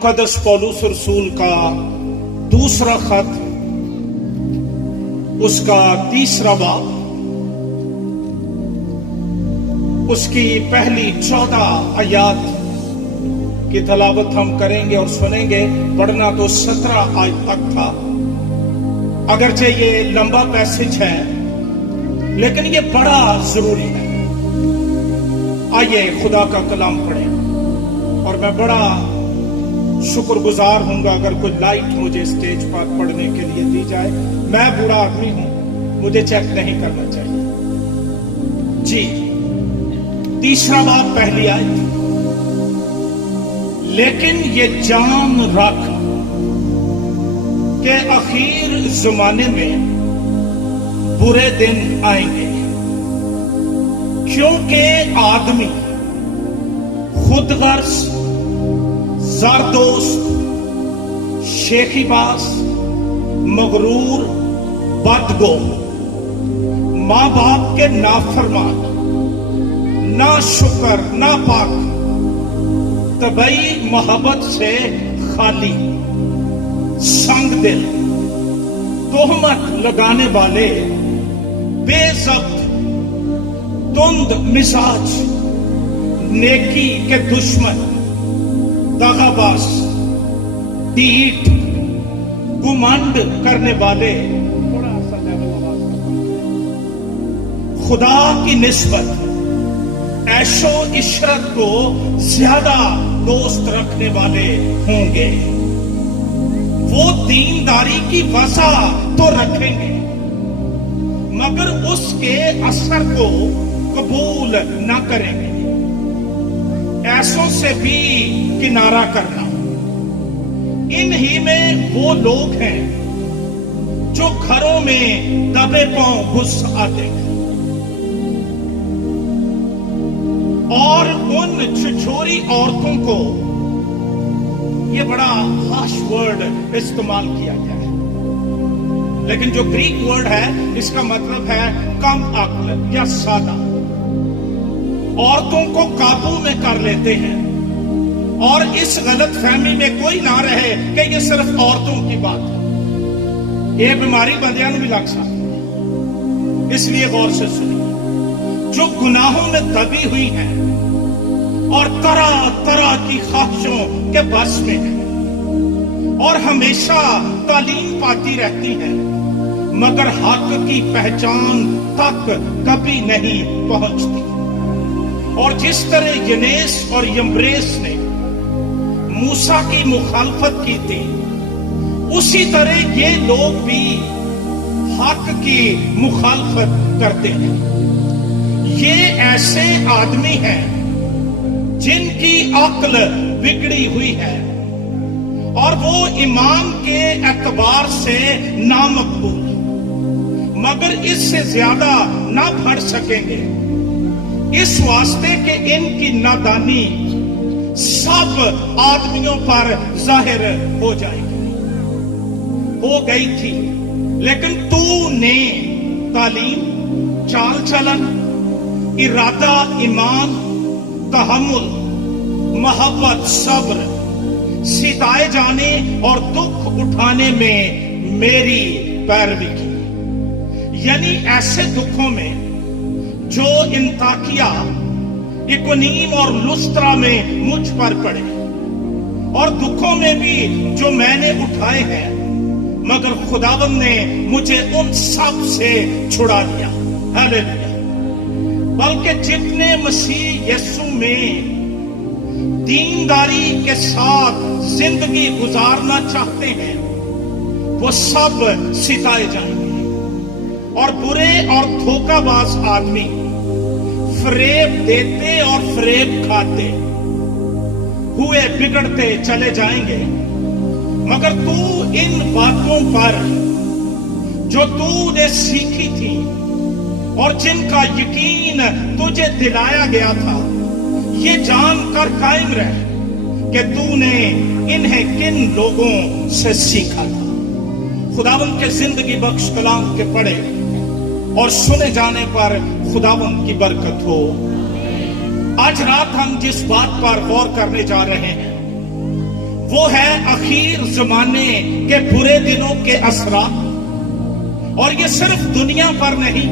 मुकद्दस पौलुस रसूल का दूसरा खत, उसका 3रा बाब, उसकी पहली 14 आयत की तलावत हम करेंगे और सुनेंगे। पढ़ना तो 17 आयत तक था। अगरचे ये लंबा पैसेज है, लेकिन ये बड़ा जरूरी है। आइए खुदा का कलाम पढ़ें। और मैं बड़ा शुक्रगुजार हूंगा अगर कोई लाइट मुझे स्टेज पर पढ़ने के लिए दी जाए। मैं बूढ़ा आदमी हूं, मुझे चेक नहीं करना चाहिए। जी, 3रा बाब, पहली आयत। लेकिन ये जान रख के आखिर जमाने में बुरे दिन आएंगे, क्योंकि आदमी खुदगर्ज, ज़रदोस्त, शेखीबाज, मगरूर, बदगो, माँ बाप के नाफरमान, ना शुक्र, ना पाक, तबई मोहब्बत से खाली, संग दिल, तोहमत लगाने वाले, बेज़ब्त, तुंद मिजाज, नेकी के दुश्मन, दगाबाज, ढीठ, गुमंड करने वाले, थोड़ा सा लेवल आवाज खुदा की निस्बत ऐशो इशरत को ज्यादा दोस्त रखने वाले होंगे। वो दीनदारी की वजह तो रखेंगे, मगर उसके असर को कबूल न करेंगे। ऐसों से भी किनारा करना। इन्हीं में वो लोग हैं जो घरों में दबे पांव घुस आते हैं और उन छिछोरी औरतों को, ये बड़ा हाश वर्ड इस्तेमाल किया गया है, लेकिन जो ग्रीक वर्ड है इसका मतलब है कम अक्ल या सादा। औरतों को काबू में कर लेते हैं और इस गलत फहमी में कोई ना रहे कि ये सिर्फ औरतों की बात है। ये बीमारी बंदियां भी लग सकती है, इसलिए गौर से सुनिए। जो गुनाहों में दबी हुई हैं और तरह तरह की ख्वाहिशों के बस में है और हमेशा तालीम पाती रहती हैं, मगर हक की पहचान तक कभी नहीं पहुंचती। और जिस तरह यनेस और यम्ब्रेस ने मूसा की मुखालफत की थी, उसी तरह ये लोग भी हक की मुखालफत करते हैं। ये ऐसे आदमी हैं जिनकी अक्ल बिगड़ी हुई है और वो ईमान के एतबार से नामकबूल, मगर इससे ज्यादा ना बढ़ सकेंगे। इस वास्ते के इनकी नादानी सब आदमियों पर जाहिर हो जाएगी, हो गई थी। लेकिन तूने तालीम, चाल चलन, इरादा, ईमान, तहम्मुल, मोहब्बत, सब्र, सिताए जाने और दुख उठाने में मेरी पैरवी की। यानी ऐसे दुखों में जो इंताकिया, इकोनीम और लुस्त्रा में मुझ पर पड़े, और दुखों में भी जो मैंने उठाए हैं, मगर खुदावंद ने मुझे उन सब से छुड़ा लिया। हालेलुया। बल्कि जितने मसीह यीशु में दीनदारी के साथ जिंदगी गुजारना चाहते हैं, वो सब सिताए जाएंगे। और बुरे और धोखाबाज आदमी फरेब देते और फरेब खाते हुए बिगड़ते चले जाएंगे, मगर तू इन बातों पर जो तूने सीखी थी और जिनका यकीन तुझे दिलाया गया था, ये जानकर कायम रह कि तूने इन्हें किन लोगों से सीखा था। खुदावंद के जिंदगी बख्श कलाम के पढ़े और सुने जाने पर खुदावंद की बरकत हो। आज रात हम जिस बात पर गौर करने जा रहे हैं وہ ہے اخیر زمانے کے برے دنوں کے اثرات. اور یہ صرف دنیا پر نہیں،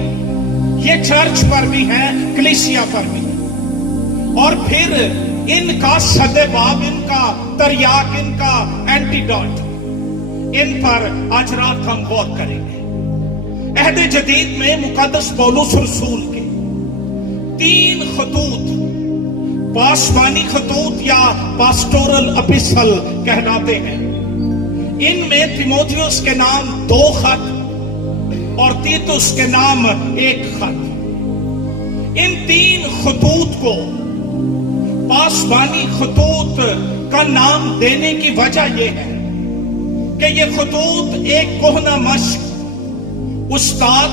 یہ چرچ پر بھی ہے، کلیسیا پر بھی. اور پھر ان کا سدباب، ان کا تریاک، ان کا اینٹیڈوٹ، ان پر آج رات ہم غور کریں گے. عہد جدید میں مقدس پولس رسول کے 3 خطوط، پاسبانی خطوط یا پاسٹورل اپیسل کہلاتے ہیں. ان میں تیموتھیوس کے نام 2 خط اور تیتس کے نام 1 خط. ان 3 خطوط کو پاسبانی خطوط کا نام دینے کی وجہ یہ ہے کہ یہ خطوط ایک کہنہ مشق، استاد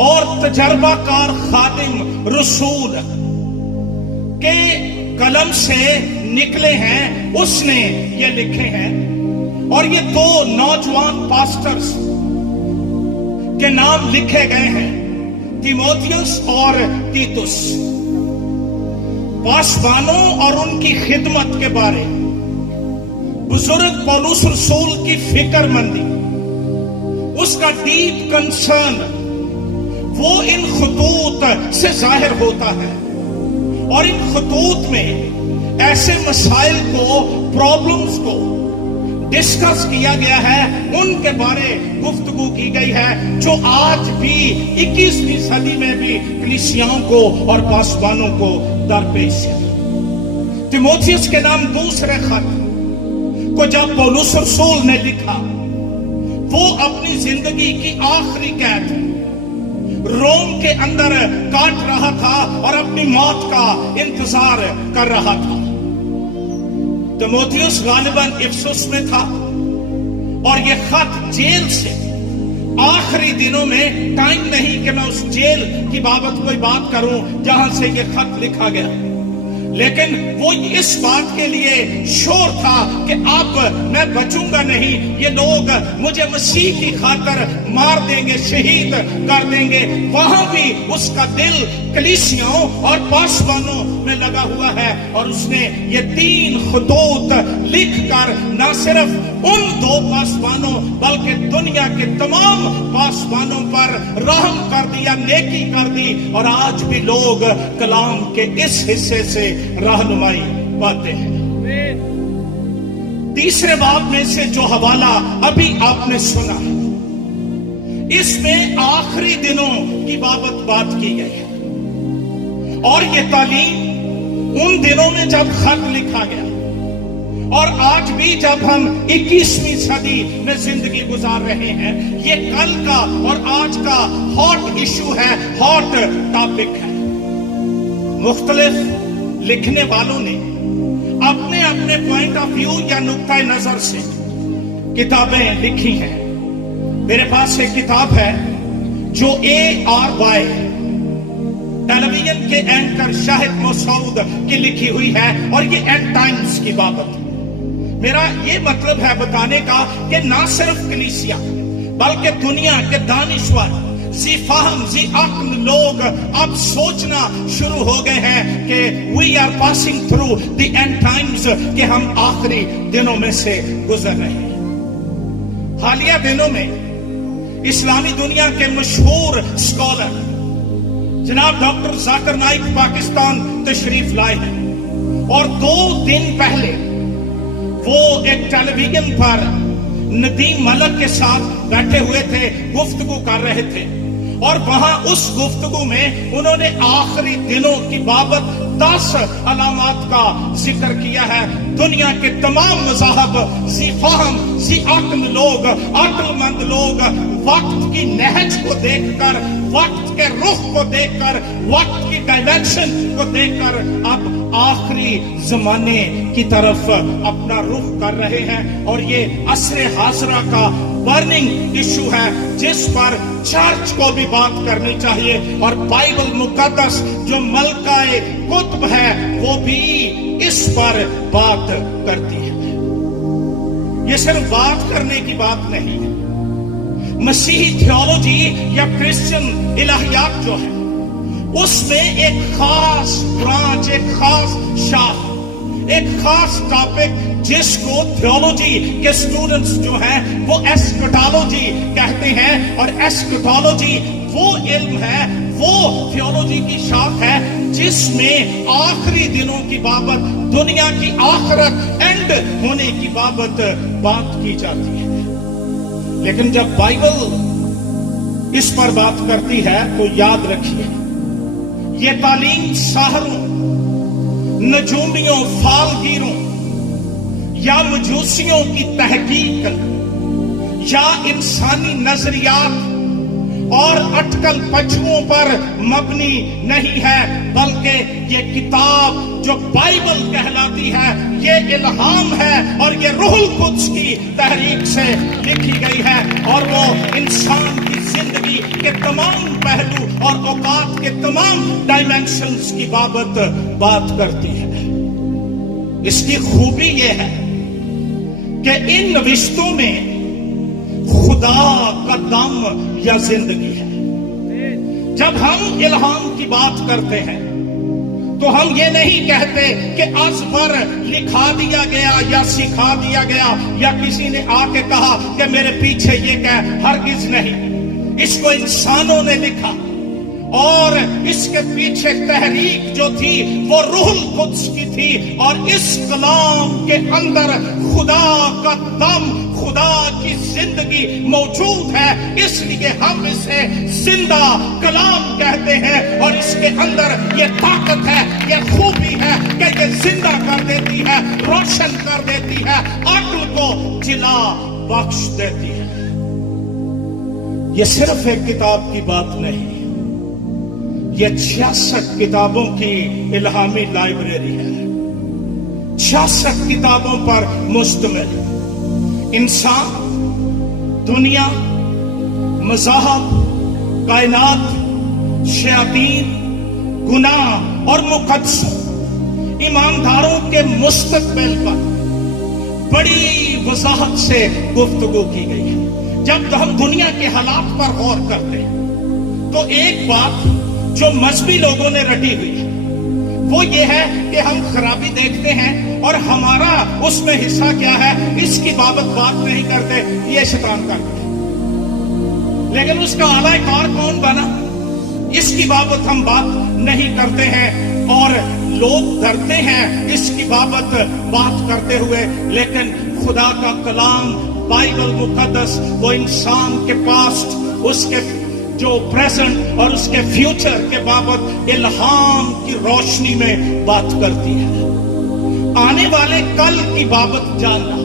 اور تجربہ کار خادم رسول کے قلم سے نکلے ہیں. اس نے یہ لکھے ہیں. اور یہ 2 نوجوان پاسٹرز کے نام لکھے گئے ہیں، تیموتھیوس اور تیتس. پاسبانوں اور ان کی خدمت کے بارے بزرگ پولس رسول کی فکر مندی، اس کا ڈیپ کنسرن، وہ ان خطوط سے ظاہر ہوتا ہے. اور ان خطوط میں ایسے مسائل کو، پرابلمز کو ڈسکس کیا گیا ہے، ان کے بارے گفتگو کی گئی ہے جو آج بھی 21ویں صدی میں بھی کلیسیاؤں کو اور پاسبانوں کو درپیش ہے. تیموتھیوس کے نام دوسرے خط کو جب پولس رسول نے لکھا، وہ اپنی زندگی کی آخری قید روم کے اندر کاٹ رہا تھا اور اپنی موت کا انتظار کر رہا تھا. تیموتھیوس غالباً افسس میں تھا اور یہ خط جیل سے آخری دنوں میں، ٹائم نہیں کہ میں اس جیل کی بابت کوئی بات کروں جہاں سے یہ خط لکھا گیا، لیکن وہ اس بات کے لیے شور تھا کہ اب میں بچوں گا نہیں، یہ لوگ مجھے مسیح کی خاطر مار دیں گے، شہید کر دیں گے. وہاں بھی اس کا دل کلیسیاؤں اور پاسبانوں میں لگا ہوا ہے. اور اس نے یہ 3 خطوط لکھ کر نہ صرف ان 2 پاسبانوں بلکہ دنیا کے تمام پاسبانوں پر رحم کر دیا، نیکی کر دی. اور آج بھی لوگ کلام کے اس حصے سے رہنمائی پاتے ہیں. تیسرے باب میں سے جو حوالہ ابھی آپ نے سنا، اس میں آخری دنوں کی بات کی گئی ہے. اور یہ تعلیم ان دنوں میں جب خط لکھا گیا، اور آج بھی جب ہم 21ویں صدی میں زندگی گزار رہے ہیں، یہ کل کا اور آج کا ہاٹ ایشو ہے، ہاٹ ٹاپک ہے. مختلف لکھنے والوں نے اپنے اپنے پوائنٹ آف ویو یا نقطہ نظر سے کتابیں لکھی ہیں. میرے پاس ایک کتاب ہے جو ARY ٹیلی ویژن کے اینکر شاہد مسعود کی لکھی ہوئی ہے، اور یہ اینڈ ٹائمز کی بابت. میرا یہ مطلب ہے بتانے کا کہ نہ صرف کلیسیا بلکہ دنیا کے دانشور، ذی فہم، ذی عقل لوگ اب سوچنا شروع ہو گئے ہیں کہ we are passing through the end times، کہ ہم آخری دنوں میں سے گزر رہے ہیں. حالیہ دنوں میں اسلامی دنیا کے مشہور اسکالر جناب ڈاکٹر ذاکر نائک پاکستان تشریف لائے ہیں. اور 2 دن پہلے وہ ایک ٹیلی ویژن پر ندیم ملک کے ساتھ بیٹھے ہوئے تھے، گفتگو کر رہے تھے. اور وہاں اس گفتگو میں انہوں نے آخری دنوں کی بابت 10 علامات کا ذکر کیا ہے. دنیا کے تمام مذاہب، ذی فہم، ذی عقل لوگ، عقل مند لوگ وقت کی نہج کو دیکھ کر، وقت کے رخ کو دیکھ کر، وقت کی ڈائریکشن کو دیکھ کر اب آخری زمانے کی طرف اپنا رخ کر رہے ہیں. اور یہ عصر حاضرہ کا برننگ ایشو ہے جس پر چرچ کو بھی بات کرنی چاہیے. اور بائبل مقدس جو ملکہ کتب ہے وہ بھی اس پر بات کرتی ہے. یہ صرف بات کرنے کی بات نہیں ہے. مسیحی تھیولوجی یا کرسچن الہیات جو ہے اس میں ایک خاص برانچ، ایک خاص شاخ एक खास टॉपिक जिसको थियोलॉजी के स्टूडेंट्स जो हैं वो एस्कटोलॉजी कहते हैं, और एस्कटोलॉजी वो इल्म है, वो थियोलॉजी की शाख है जिसमें आखिरी दिनों की बाबत, दुनिया की आखिरत एंड होने की बाबत बात की जाती है। लेकिन जब बाइबल इस पर बात करती है तो याद रखिए, ये तालीम साहरों, नजूमियों, फालगीरों या मजूसियों की तहकीक या इंसानी नजरियात और अटकल पछुओं पर मबनी नहीं है, बल्कि ये किताब जो बाइबल कहलाती है ये इल्हाम है और ये रूहुल कुद्स की तहरीक से लिखी गई है, और वो इंसान की जिंदगी के तमाम पहलू और औकात के तमाम डायमेंशंस की बात करती है। इसकी खूबी ये है कि इन नविश्तों में खुदा का दम या जिंदगी है। जब हम इल्हाम की बात करते हैं तो हम ये नहीं कहते कि आज पर लिखा दिया गया या सिखा दिया गया या किसी ने आके कहा कि मेरे पीछे ये कह, हरगिज नहीं। इसको इंसानों ने लिखा और इसके पीछे तहरीक जो थी वो रूहुल कुद्स की थी, और इस कलाम के अंदर खुदा का दम, खुदा की जिंदगी मौजूद है। इसलिए हम इसे जिंदा कलाम कहते हैं, और इसके अंदर ये ताकत है, ये खूबी है कि ये जिंदा कर देती है, रोशन कर देती है, अक्ल को जिला बख्श देती है। ये सिर्फ एक किताब की बात नहीं, ये 66 किताबों की इल्हामी लाइब्रेरी है। 66 किताबों पर मुश्तमिल इंसान, दुनिया, मज़ाहब, कायनात, शयातीन, गुनाह और मुकद्दसों, ईमानदारों के मुस्तकबिल पर बड़ी वजाहत से गुफ्तगू की गई है। जब हम दुनिया के हालात पर गौर करते हैं तो एक बात जो मजहबी लोगों ने रटी हुई है वो ये है कि हम खराबी देखते हैं और हमारा उसमें हिस्सा क्या है इसकी बाबत बात नहीं करते, ये शैतान करता है। लेकिन उसका आलाकार कौन बना, इसकी बाबत हम बात नहीं करते हैं, और लोग डरते हैं इसकी बाबत बात करते हुए। लेकिन खुदा का कलाम बाइबल मुकद्दस वो इंसान के पास्ट, उसके जो प्रेजेंट और उसके फ्यूचर के बाबत इल्हाम की रोशनी में बात करती है। आने वाले कल की बाबत जानना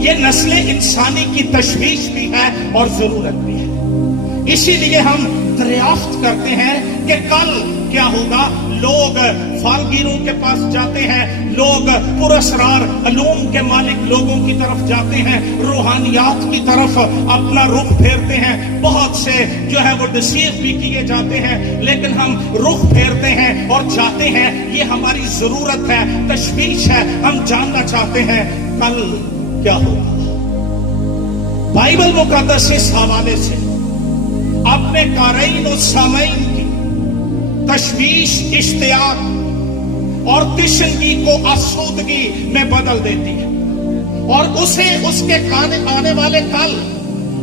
ये नस्ले इंसानी की तशवीश भी है और जरूरत भी है। इसीलिए हम दरियाफ्त करते हैं कि कल क्या होगा। लोग फालगीरों के पास जाते हैं, लोग पुरस्कार अलूम के मालिक लोगों की तरफ जाते हैं, रूहानियात की तरफ अपना रुख फेरते हैं। बहुत से जो है वो डिसीव भी किए जाते हैं, लेकिन हम रुख फेरते हैं और जाते हैं। ये हमारी जरूरत है, तशवीश है, हम जानना चाहते हैं कल क्या होगा। बाइबल मुकद्दस इस हवाले से अपने कारीन और सामईन की तशवीश, इश्तियाक और तिश्नगी को आसूदगी में बदल देती है, और उसे उसके आने वाले कल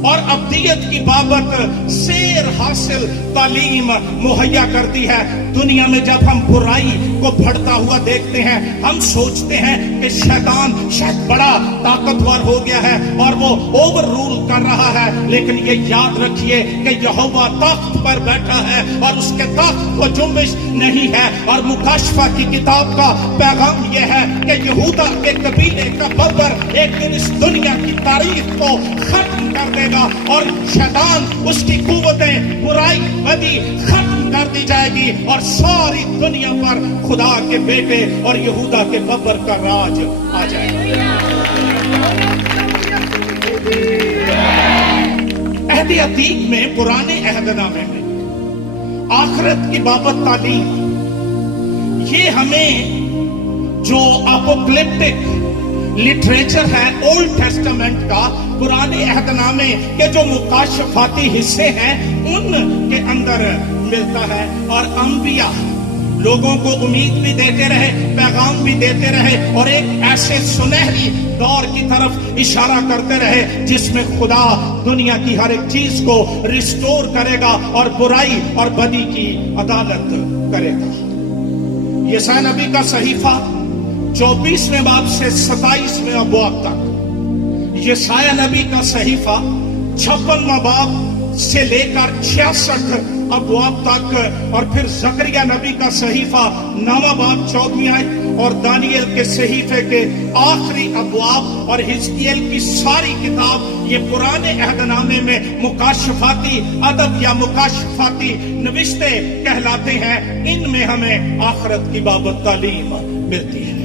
और अब्दियत की बाबत सेर हासिल तालीम मुहैया करती है। दुनिया में जब हम बुराई को बढ़ता हुआ देखते हैं, हम सोचते हैं कि शैतान शायद बड़ा ताकतवर हो गया है और वो ओवर रूल कर रहा है। लेकिन ये याद रखिए कि यहोवा तख्त पर बैठा है और उसके तख्त को जुम्बिश नहीं है। और मुकाशफा की किताब का पैगाम ये है कि यहूदा के कबीले का बब्बर एक दिन इस दुनिया की तारीख को खत्म कर देगा, और शैतान, उसकी कुव्वतें, बुराई, बदी खत्म कर दी जाएगी, और सारी दुनिया पर खुदा के बेटे और यहूदा के बब्बर का राज आ जाएगा। अहद अतीक में, पुराने अहदनामे में आखिरत की बाबत तालीम, ये हमें जो अपोकलिप्टिक लिटरेचर है ओल्ड टेस्टामेंट का, पुराने अहदनामे के जो मुकाशफाती हिस्से हैं उनके अंदर मिलता है। और अंबिया, लोगों को उम्मीद भी देते रहे, पैगाम भी देते रहे और एक ऐसे सुनहरी दौर की तरफ इशारा करते रहे जिसमें खुदा दुनिया की हर एक चीज को रिस्टोर करेगा और बुराई और बदी की अदालत करेगा। यशायाह नबी का सहीफा 24वें बाब से 27वें अबवाब तक, यशायाह नबी का सहीफा 56वां बाब से लेकर 66 अबवाब तक, और फिर जकरिया नबी का सहीफा 9वां बाब 14वीं आयत, और दानियल के सहीफे के आखिरी अबवाब और हिजकियेल की सारी किताब ये पुराने अहदनामे में मुकाशफाती अदब या मुकाशफाती नविश्ते कहलाते हैं। इनमें हमें आखिरत की बाबत तालीम मिलती है।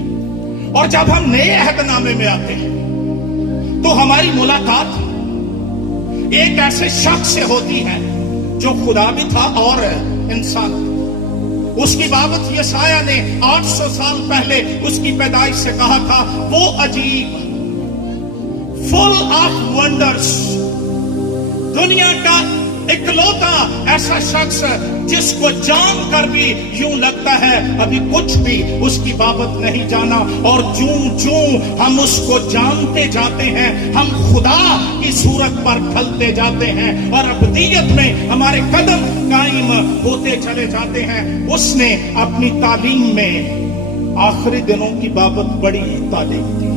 और जब हम नए अहदनामे में आते हैं तो हमारी मुलाकात एक ऐसे शख्स से होती है जो खुदा भी था और इंसान था। उसकी बाबत यशायाह ने 800 साल पहले उसकी पैदाइश से कहा था, वो अजीब, फुल ऑफ वंडर्स, दुनिया का इकलौता ऐसा शख्स जिसको जानकर भी यूं लगता है अभी कुछ भी उसकी बाबत नहीं जाना, और जूं हम उसको जानते जाते हैं हम खुदा की सूरत पर ढलते जाते हैं और अबदियत में हमारे कदम कायम होते चले जाते हैं। उसने अपनी तालीम में आखिरी दिनों की बाबत बड़ी तालीम दी।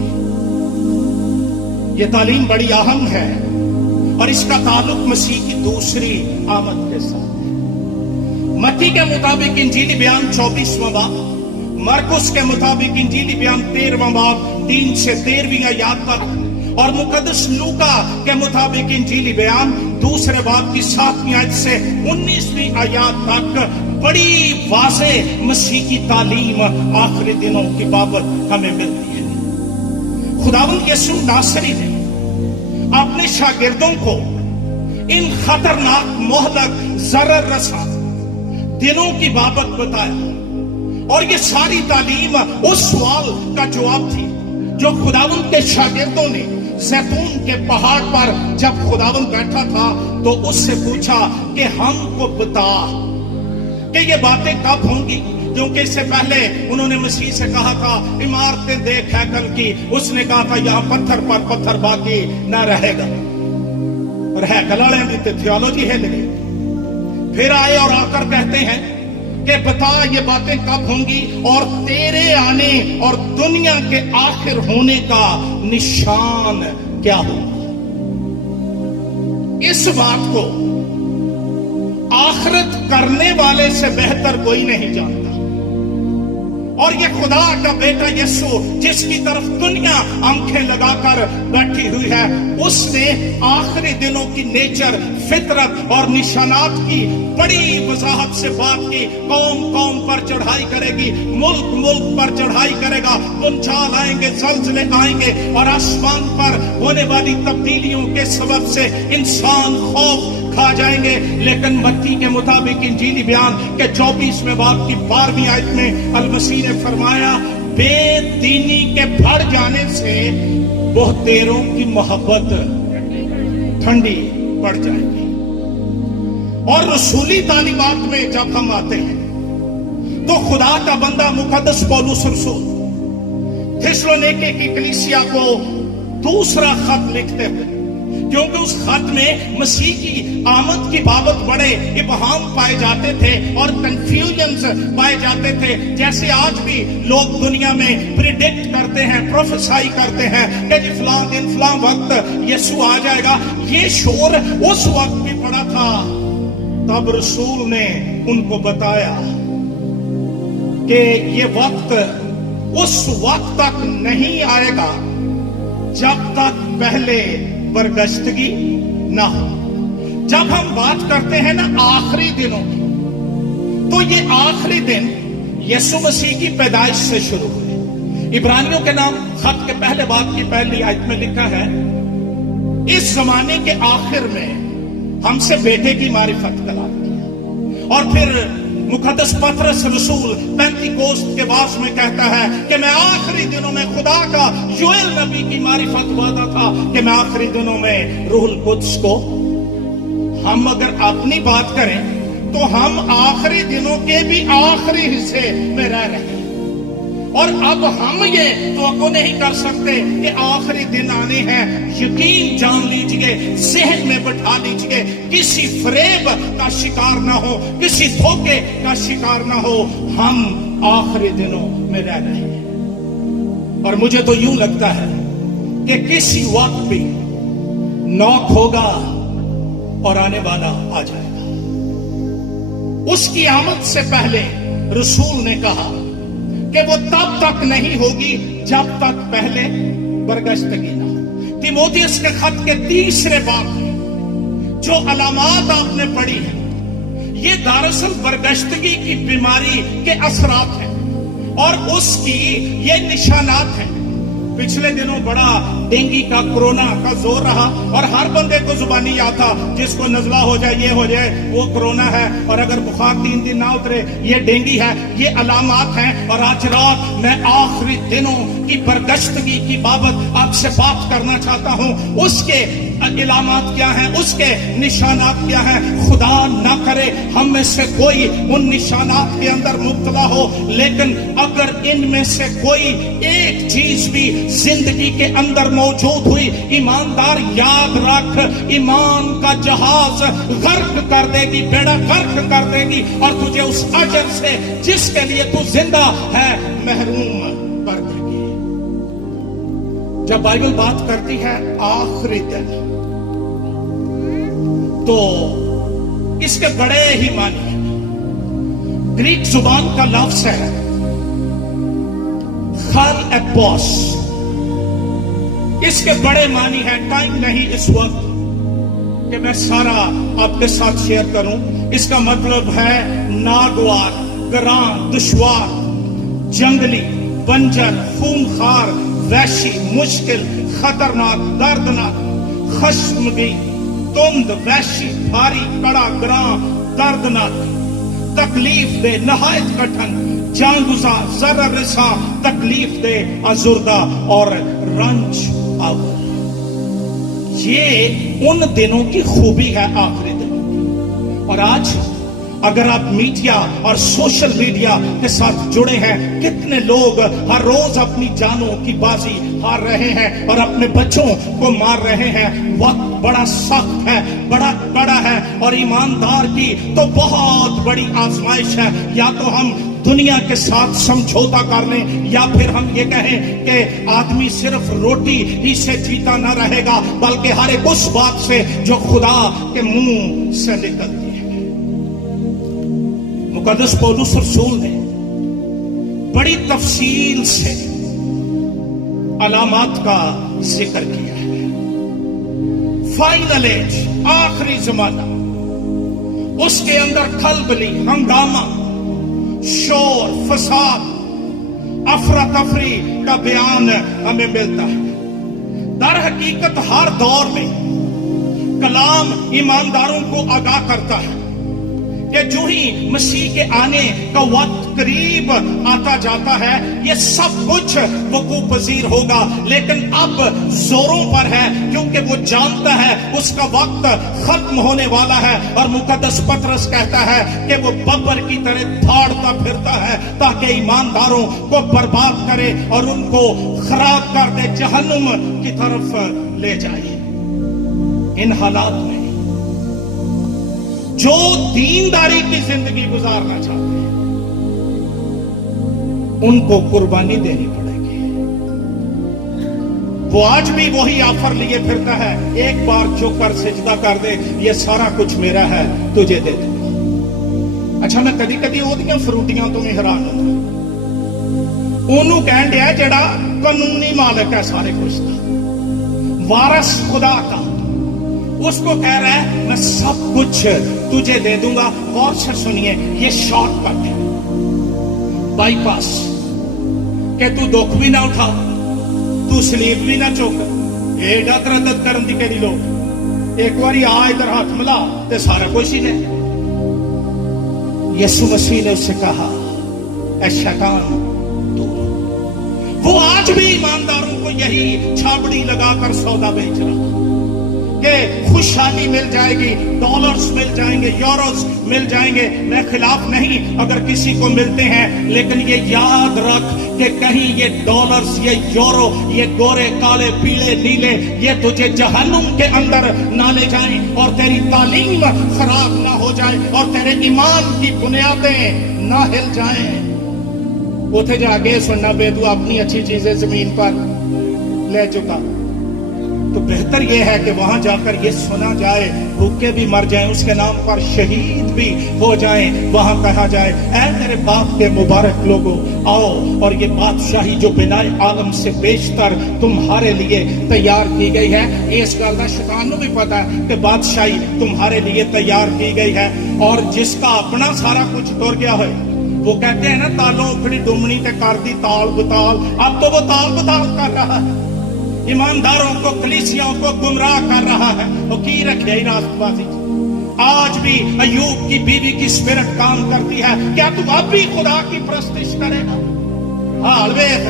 ये तालीम बड़ी अहम है और इसका ताल्लुक मसीह की दूसरी आमद के साथ। मत्ती के मुताबिक इंजीली बयान 24वां बाब, मरकुस के मुताबिक इंजीली बयान 13वां बाब 3 से 13वीं आयत तक, और मुकद्दस लूका के मुताबिक इंजीली बयान 2 बाब की 7वीं आयत से 19वीं आयत तक बड़ी वाज़े मसीह की तालीम आखिरी दिनों की बाबत हमें मिलती है। खुदावंद यीशु नासरी ने अपने शागिर्दों को इन खतरनाक मोहलक जरर रसा दिनों की बाबत बताया, और ये सारी तालीम उस सवाल का जवाब थी जो खुदावंद के शागिर्दों ने जैतून के पहाड़ पर जब खुदावंद बैठा था तो उससे पूछा कि हमको बता कि ये बातें कब होंगी, क्योंकि इससे पहले उन्होंने मसीह से कहा था इमारतें देख हैकल की, उसने कहा था यहां पत्थर पर पत्थर बाकी न रहेगा, और हैकल वाले की तो थियोलॉजी है लगी। फिर आए और आकर कहते हैं कि बता ये बातें कब होंगी और तेरे आने और दुनिया के आखिर होने का निशान क्या होगा। इस बात को आखिरत करने वाले से बेहतर कोई नहीं जानता, और ये खुदा का बेटा यीशु जिसकी तरफ दुनिया आंखें लगाकर बैठी हुई है, उसने आखिरी दिनों की नेचर, फितरत और निशानात की बड़ी वजाहत से बात की। कौम कौम पर चढ़ाई करेगी, मुल्क मुल्क पर चढ़ाई करेगा, भूचाल आएंगे, ज़लज़ले आएंगे, और आसमान पर होने वाली तब्दीलियों के सबब से इंसान खौफ खा जाएंगे। लेकिन मत्ती के मुताबिक इंजीली बयान के 24वें बाब की 12वीं आयत में अल-मसीह ने फरमाया, बेदीनी के बढ़ जाने से बहुतेरों की मोहब्बत ठंडी पड़ जाएगी। और रसूली तालीमात में जब हम आते हैं तो खुदा का बंदा मुकद्दस पौलुस रसूल थिस्सलुनीके की कलीसिया को दूसरा खत लिखते हुए, क्योंकि उस खत में मसीह की आमद की बाबत बड़े इबहाम पाए जाते थे और कंफ्यूजन्स पाए जाते थे, जैसे आज भी लोग दुनिया में प्रिडिक्ट करते हैं, प्रोफेसाई करते हैं कि जी फलां दिन फलां वक्त यीशु आ जाएगा। ये शोर उस वक्त भी पड़ा था, तब रसूल ने उनको बताया कि ये वक्त उस वक्त तक नहीं आएगा जब तक पहले बरगश्तगी ना हो। जब हम बात करते हैं ना आखिरी दिनों की, तो ये आखिरी दिन यीशु मसीह की पैदाइश से शुरू हुए। इब्रानियों के नाम खत के पहले बाब की पहली आयत में लिखा है, इस जमाने के आखिर में हमसे बेटे की मारिफत करा दी। और फिर मुकद्दस पतरस रसूल पेंतिकोस्त के वास में कहता है कि मैं आखिरी दिनों में खुदा का योएल नबी की मारिफत वादा था कि मैं आखिरी दिनों में रूहुल कुद्स को। हम अगर अपनी बात करें तो हम आखिरी दिनों के भी आखिरी हिस्से में रह रहे हैं। और अब हम ये तो नहीं कर सकते कि आखिरी दिन आने हैं। यकीन जान लीजिए, जहन में बैठा लीजिए, किसी फरेब का शिकार ना हो, किसी धोखे का शिकार ना हो। हम आखिरी दिनों में रह रहे हैं और मुझे तो यूं लगता है कि किसी वक्त भी नॉक होगा और आने वाला आ जाएगा। उसकी आमद से पहले रसूल ने कहा कि वो तब तक नहीं होगी जब तक पहले बरगश्तगी ना हो। तीमुथियुस के खत के 3 बाब में जो अलामात आपने पढ़ी है, ये दरअसल बरगश्तगी की बीमारी के असरात हैं और उसकी ये निशानात हैं। पिछले दिनों बड़ा डेंगू का, कोरोना का जोर रहा और हर बंदे को जुबानी याद था, जिसको नजला हो जाए, ये हो जाए, वो कोरोना है। और अगर बुखार 3 दिन ना उतरे, ये डेंगू है। ये अलामात हैं। और आज रात मैं आखिरी दिनों की बरगश्तगी की बाबत आपसे बात करना चाहता हूं। उसके इलामात क्या हैं, उसके निशानात क्या हैं। खुदा ना करे हम में से कोई उन निशानात के अंदर मुब्तला हो, लेकिन अगर इनमें से कोई एक चीज भी जिंदगी के अंदर मौजूद हुई, ईमानदार याद रख, ईमान का जहाज गर्क कर देगी, बेड़ा गर्क कर देगी और तुझे उस अजर से जिसके लिए तू जिंदा है महरूम कर देगी। जब बाइबल बात करती है आखिरी दिन, तो इसके बड़े ही मानी हैं। ग्रीक जुबान का लफ्ज है खल एपोस। इसके बड़े मानी है। टाइम नहीं इस वक्त कि मैं सारा आपके साथ शेयर करूं। इसका मतलब है नागवार, ग्रां, दुश्वार, जंगली, बंजर, खूंखार, वैशी, मुश्किल, खतरनाक, दर्दनाक, खश्मगी, तुंद, वैशी, भारी, कड़ा, ग्रां, दर्दनाक, तकलीफ दे, नहायत कठिन, जानगुजार, जरर रिसा, तकलीफ दे, अजुर्दा और रंज आवर। ये उन दिनों की खूबी है, आखिरी दिनों की। और आज अगर आप मीडिया और सोशल मीडिया के साथ जुड़े हैं, कितने लोग हर रोज अपनी जानों की बाजी हार रहे हैं और अपने बच्चों को मार रहे हैं। वक्त बड़ा सख्त है, बड़ा कड़ा है और ईमानदार की तो बहुत बड़ी आजमाइश है। या तो हम दुनिया के साथ समझौता कर लें, या फिर हम ये कहें कि आदमी सिर्फ रोटी ही से जीता न रहेगा, बल्कि हर एक उस बात से जो खुदा के मुंह से निकलती है। मुकद्दस पौलुस रसूल ने बड़ी तफसील से अलामात का जिक्र किया है। फाइनल एज, आखिरी जमाना, उसके अंदर खलबली, हंगामा, शोर, फसाद, अफरा तफरी का बयान हमें मिलता है। दर हकीकत हर दौर में कलाम ईमानदारों को आगाह करता है कि जो ही मसीह के आने का वक्त करीब आता जाता है, ये सब कुछ वकूफ पजीर होगा। लेकिन अब जोरों पर है, क्योंकि वो जानता है उसका वक्त खत्म होने वाला है। और मुकद्दस पतरस कहता है कि वो बब्बर की तरह दौड़ता फिरता है ताकि ईमानदारों को बर्बाद करे और उनको खराब कर दे, जहन्नुम की तरफ ले जाए। इन हालात में जो दीनदारी की जिंदगी गुजारना चाहते हैं, उनको कुर्बानी देनी पड़ेगी। वो आज भी वही ऑफर लिए फिरता है, एक बार झुककर सिजदा कर दे, ये सारा कुछ मेरा है, तुझे दे दूंगा। अच्छा, मैं कदी कदी ओदियां फरूटियां तो भी हैरान होता। ओनू कहन दिया जेड़ा कानूनी मालिक है सारे कुछ का, वारस खुदा का, उसको कह रहा है मैं सब कुछ तुझे दे दूंगा। गौर से सुनिए, ये शॉर्टकट है, बाईपास, कि तू दुख भी ना उठा, तू स्लीप भी ना चुक, एडा तरदत करन दी केड़ी लोग। एक बारी आ इधर हाथ मिला ते सारा कुछ ही है। यीशु मसीह ने उससे कहा, ऐ शैतान दूर। वो आज भी ईमानदारों को यही छाबड़ी लगाकर सौदा बेच रहा। کہ خوشحالی مل جائے گی, ڈالرز مل جائیں گے, یوروز مل جائیں گے. میں خلاف نہیں اگر کسی کو ملتے ہیں, لیکن یہ یاد رکھ کہ کہیں یہ ڈالرز, یہ یورو, یہ گورے کالے پیلے نیلے, یہ تجھے جہنم کے اندر نہ لے جائیں اور تیری تعلیم خراب نہ ہو جائے اور تیرے ایمان کی بنیادیں نہ ہل جائیں. اتنے جا کے سننا بے تو اپنی اچھی چیزیں زمین پر لے چکا, تو بہتر یہ ہے کہ وہاں جا کر یہ سنا جائے, بھوکے بھی مر جائیں, اس کے نام پر شہید بھی ہو جائیں, وہاں کہا جائے اے میرے باپ کے مبارک لوگوں آؤ, اور یہ بادشاہی جو بنائے عالم سے بیشتر تمہارے لیے تیار کی گئی ہے. اس گل کا شیطان کو بھی پتا ہے کہ بادشاہی تمہارے لیے تیار کی گئی ہے. اور جس کا اپنا سارا کچھ ٹر گیا ہے, وہ کہتے ہیں نا تالوں اکھڑی ڈومنی تے کر دی تال بتال, اب تو وہ تال بتال کر رہا ہے, ایمانداروں کو کلیسیاں کو گمراہ کر رہا ہے. وہ کی رکھے ہی راست بازی. آج بھی ایوب کی بیوی کی اسپرٹ کام کرتی ہے. کیا تم اب بھی خدا کی پرستش کرے گا؟ حال ویخ,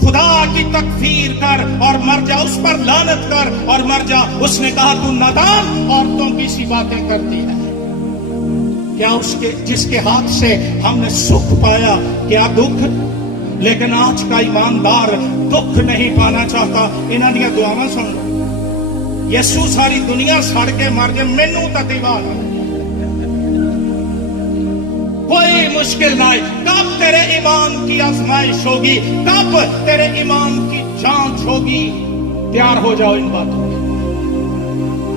خدا کی تکفیر کر اور مر جا, اس پر لعنت کر اور مر جا. اس نے کہا تو نادان عورتوں کی سی باتیں کرتی ہے. کیا اس کے جس کے ہاتھ سے ہم نے سکھ پایا کیا دکھ؟ لیکن آج کا ایماندار دکھ نہیں پانا چاہتا. انہاں دیا دعاواں سن لو, یسو ساری دنیا سڑ کے مر جائے, مینوں تے دیوال کوئی مشکل نہ. کب تیرے ایمان کی آزمائش ہوگی, کب تیرے ایمان کی جانچ ہوگی, تیار ہو جاؤ ان باتوں میں.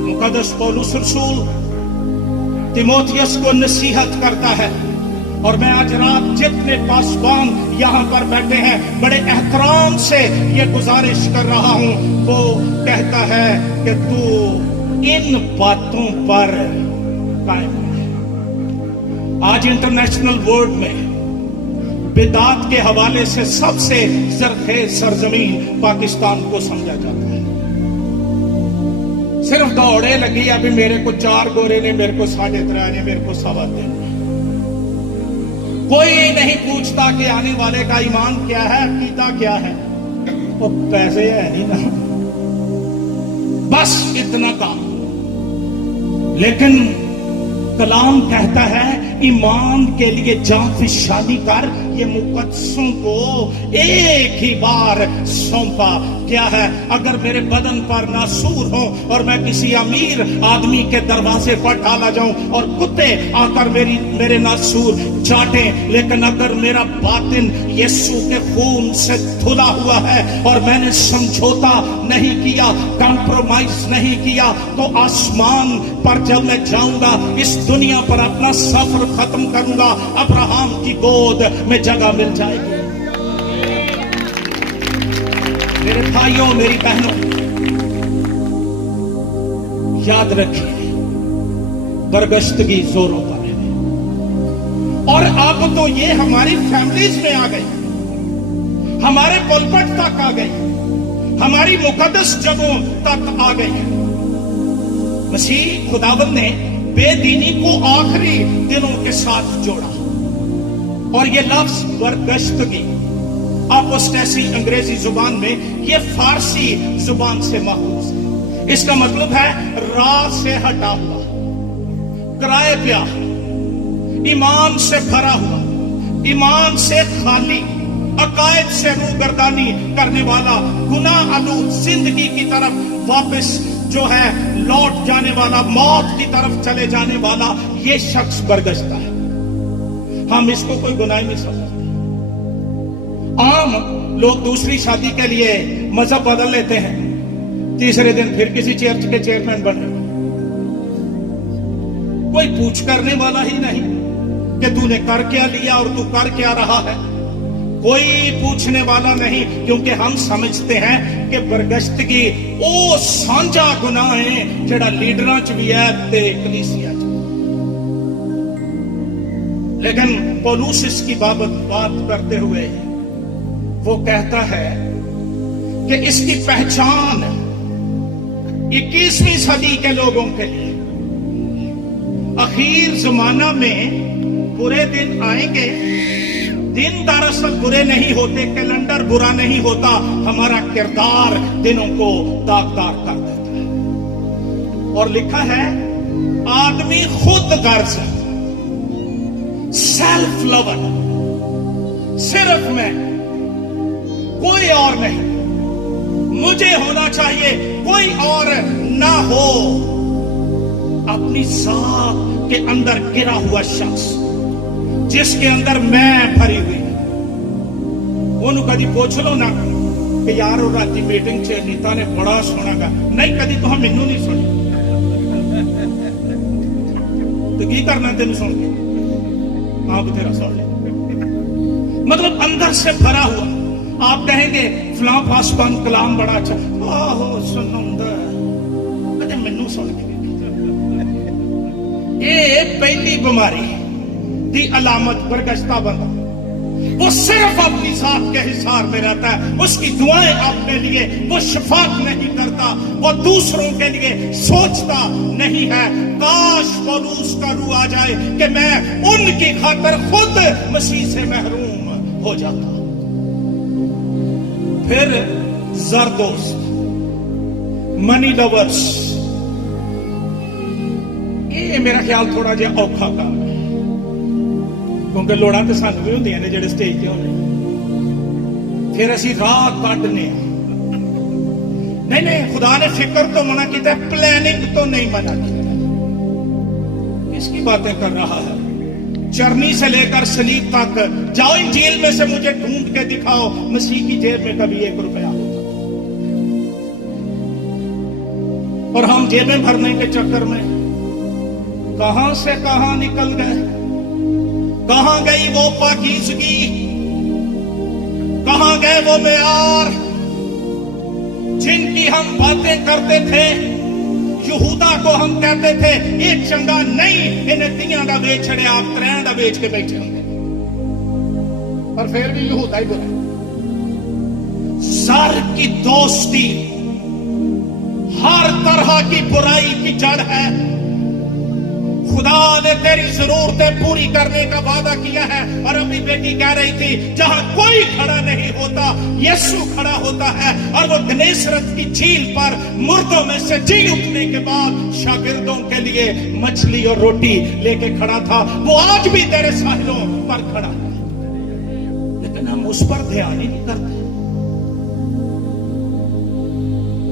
مقدس پولس رسول تیموتھیوس کو نصیحت کرتا ہے, اور میں آج رات جتنے پاسبان یہاں پر بیٹھے ہیں بڑے احترام سے یہ گزارش کر رہا ہوں. وہ کہتا ہے کہ تو ان باتوں پر قائم ہے. آج انٹرنیشنل ورلڈ میں بدعت کے حوالے سے سب سے زرخیز سرزمین پاکستان کو سمجھا جاتا ہے. صرف دوڑے لگی, ابھی میرے کو 4 گورے نے, میرے کو 3.5 نے, میرے کو 3.25. کوئی نہیں پوچھتا کہ آنے والے کا ایمان کیا ہے, عقیدہ کیا ہے. وہ پیسے ہے نہیں نا, بس اتنا کام. لیکن کلام کہتا ہے ایمان کے لیے جان فشانی کر. یہ مقدسوں کو ایک ہی بار سونپا. کیا ہے, اگر میرے بدن پر ناسور ہو اور میں کسی امیر آدمی کے دروازے پر ڈالا جاؤں اور کتے آ کر میرے ناسور چاٹیں, لیکن اگر میرا باطن یسوع کے خون سے دھلا ہوا ہے اور میں نے سمجھوتا نہیں کیا, کمپرومائز نہیں کیا, تو آسمان پر جب میں جاؤں گا, اس دنیا پر اپنا سفر ختم کروں گا, ابراہم کی گود میں جگہ مل جائے گی. میرے بھائیوں, میری بہنوں, یاد رکھیے برگشتگی زوروں پر ہے. اور اب تو یہ ہماری فیملیز میں آ گئی, ہمارے پلپٹ تک آ گئی, ہماری مقدس جگہوں تک آ گئی. مسیح خداوند نے بے دینی کو آخری دنوں کے ساتھ جوڑا, اور یہ لفظ برگشتگی اپوسٹیسی انگریزی زبان میں, یہ فارسی زبان سے ماخوذ ہے. اس کا مطلب ہے راہ سے ہٹا ہوا, کرائے پیا, ایمان سے بھرا ہوا, ایمان سے خالی, عقائد سے روگردانی کرنے والا, گناہ آلود زندگی کی طرف واپس جو ہے لوٹ جانے والا, موت کی طرف چلے جانے والا, یہ شخص برگشتہ ہے. ہم اس کو کوئی گناہ نہیں سمجھتے. عام لوگ دوسری شادی کے لیے مذہب بدل لیتے ہیں, تیسرے دن پھر کسی چرچ کے چیئرمین بن گئے. کوئی پوچھ کرنے والا ہی نہیں کہ تو نے کر کیا لیا اور تو کر کیا رہا ہے. کوئی پوچھنے والا نہیں, کیونکہ ہم سمجھتے ہیں کہ برگشتگی او سانجا گناہ ہے جڑا لیڈراں چ بھی ہے تے کلیسیا چ. لیکن پولس اس کی بات کرتے ہوئے وہ کہتا ہے کہ اس کی پہچان 21ویں صدی کے لوگوں کے لیے, اخیر زمانہ میں برے دن آئیں گے. دن دراصل برے نہیں ہوتے, کیلنڈر برا نہیں ہوتا, ہمارا کردار دنوں کو داغدار کر دیتا ہے. और लिखा है आदमी खुद गर्ज, सेल्फ लवर, सिर्फ मैं, कोई और नहीं, मुझे होना चाहिए, कोई और ना हो। अपनी जात के अंदर गिरा हुआ शख्स जिसके अंदर मैं भरी हुई, ਉਹਨੂੰ कदी पूछ लो ना कि यार वो राती मीटिंग च नीता ने बड़ा सोना गा, नहीं कदी तो मैनू नहीं सुनी, तो की करना तेन सुन के, हाँ बतेरा सुन ले, मतलब अंदर से भरा हुआ। आप कहेंगे फलां पासवान कलाम बड़ा अच्छा, आहो सुनूंगा, कदे मैनू सुन के। ये पहली बीमारी की अलामत बरगश्ता बंदा, वो सिर्फ अपनी जात के हिसार में रहता है, उसकी दुआएं अपने लिए वो शफात नहीं करता, वो दूसरों के लिए सोचता नहीं है। काश पौलुस का रूह आ जाए कि मैं उनकी खातिर खुद मसीह से महरूम हो जाता। फिर जरदोस्त, मनी लवर्स, ये मेरा ख्याल थोड़ा जिहा औखा काम है, क्योंकि लोड़ा तो सानू भी होंदियां ने जेडे स्टेज ते होंदे, फिर असी राह कढने। नहीं नहीं, खुदा ने फिक्र तो मना किया, प्लानिंग तो नहीं मना किया। इसकी बातें कर रहा है, चरनी से लेकर सलीब तक, जाओ इंजील में से मुझे ढूंढ के दिखाओ मसीह की जेब में कभी 1 रुपया होता, और हम जेबें भरने के चक्कर में कहां से कहां निकल गए। कहां गई वो पाकीज़गी, कहां गए वो मेयार जिनकी हम बातें करते थे। यहूदा को हम कहते थे ये चंगा नहीं, इन्हें 3 का बेच छड़े, आप 3 का बेच के बैठे होंगे, पर फिर भी यहूदा ही बुरा। सर की दोस्ती हर तरह की बुराई की जड़ है। खुदा ने तेरी जरूरतें पूरी करने का वादा किया है, और अभी बेटी कह रही थी जहां कोई खड़ा नहीं होता यीशु खड़ा होता है। और वो गनेसरत की झील पर मुर्दों में से जी उठने के बाद शागिर्दों के लिए मछली और रोटी लेके खड़ा था, वो आज भी तेरे साहिलों पर खड़ा है, लेकिन हम उस पर ध्यान ही नहीं करते।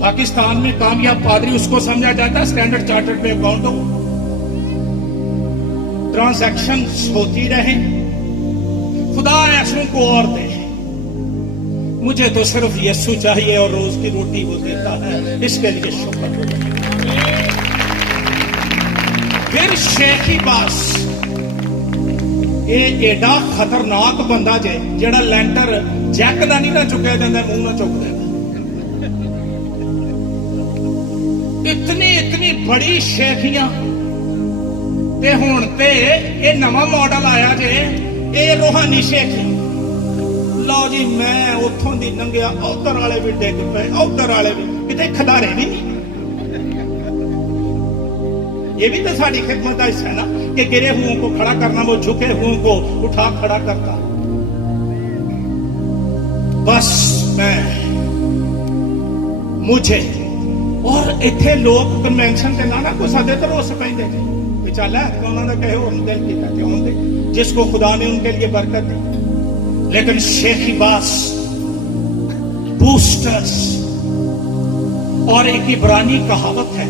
पाकिस्तान में कामयाब पादरी उसको समझा जाता है स्टैंडर्ड चार्टर्ड में अकाउंट हो, ट्रांजैक्शंस होती रहे, खुदा ऐसों को और दे, मुझे तो सिर्फ यीशु चाहिए और रोज की रोटी वो देता है, इसके लिए शुक्र हो। फिर शेखी बास, ये एडा खतरनाक बंदा जे जेड़ा लैंटर जैक दा नहीं ना चुकया जाता, मुंह ना चुक देता। इतनी बड़ी शेखियां ते हुण ते ये नवा मॉडल आया जे, ये रूहानी शेखी। लो जी, मैं उथों दी लंघिया, उधर वाले भी डिग पे, उधर वाले भी, किते खदारे भी नहीं। ये भी तो साड़ी खिदमत का हिस्सा है ना, कि गिरे हुओं को खड़ा करना, वो झुके हुओं को उठा खड़ा करता। बस मैं, मुझे, और इथे लोग कन्वेंशन के ना कोई सादे तो रोस पेंदे चल है तो उन्होंने कहे और दिल किया कि होंदे जिसको खुदा ने उनके लिए बरकत दी। लेकिन शेखी बास, बूस्टर्स, और एक इब्रानी कहावत है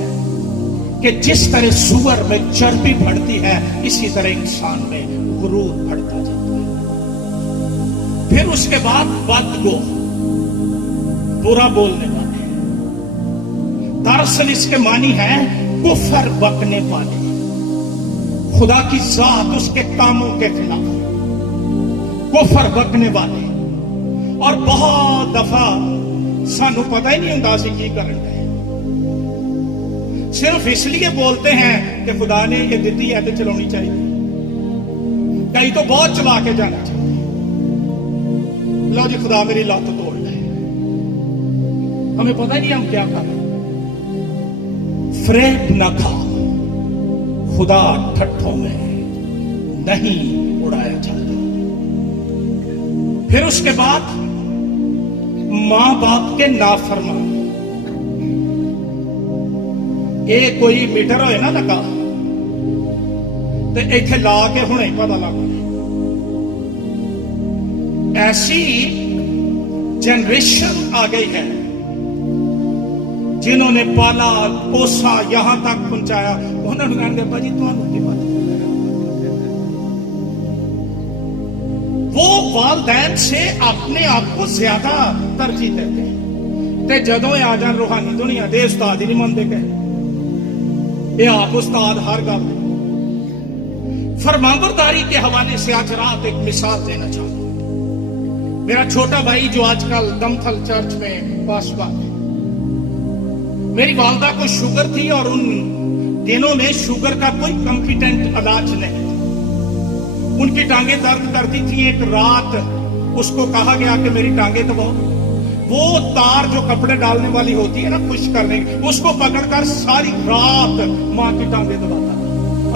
कि जिस तरह सुअर में चर्बी बढ़ती है, इसी तरह इंसान में गुरूर बढ़ता जाता है। फिर उसके बाद बदगो, बुरा बोलने वाले, दरअसल इसके मानी है कुफर बकने वाले, खुदा की जात उसके कामों के खिलाफ कुफर बकने वाले। और बहुत दफा सानू पता ही नहीं होता असीं की करन दे, सिर्फ इसलिए बोलते हैं कि खुदा ने ये दी है तो चलानी चाहिए। कई तो बहुत चला के जाना चाहिए, लो जी खुदा मेरी लत तोड़ ले, हमें पता ही नहीं हम क्या कर रहे। फ्रेब न खाओ, खुदा ठट्ठों में नहीं उड़ाया जाता। फिर उसके बाद मां बाप के नाफरमान, ये कोई मीटर होए ना लगा तो इत्थे ला के हुणे पता लग ऐसी जनरेशन आ गई है जिन्होंने पाला पोसा यहां तक पहुंचाया। उन्होंने कहा भाजी तुहानू की पता वो वालदैन से अपने आप को ज्यादा तरजीह देते हैं ते जदों आ जान रूहानी दुनिया दे उस्ताद ही नहीं मनते कहे ये आप उस्ताद हर गल। फरमाबरदारी के हवाले से आज रात एक मिसाल देना चाहता हूं। मेरा छोटा भाई जो आजकल दमथल चर्च में पासवा है, मेरी वालदा को शुगर थी और उन दिनों में शुगर का कोई कॉम्पिटेंट इलाज नहीं था। उनकी टांगें दर्द करती थी। एक रात उसको कहा गया कि मेरी टांगें दबाओ। वो तार जो कपड़े डालने वाली होती है ना खुश करने की, उसको पकड़कर सारी रात मां की टांगें दबाता था।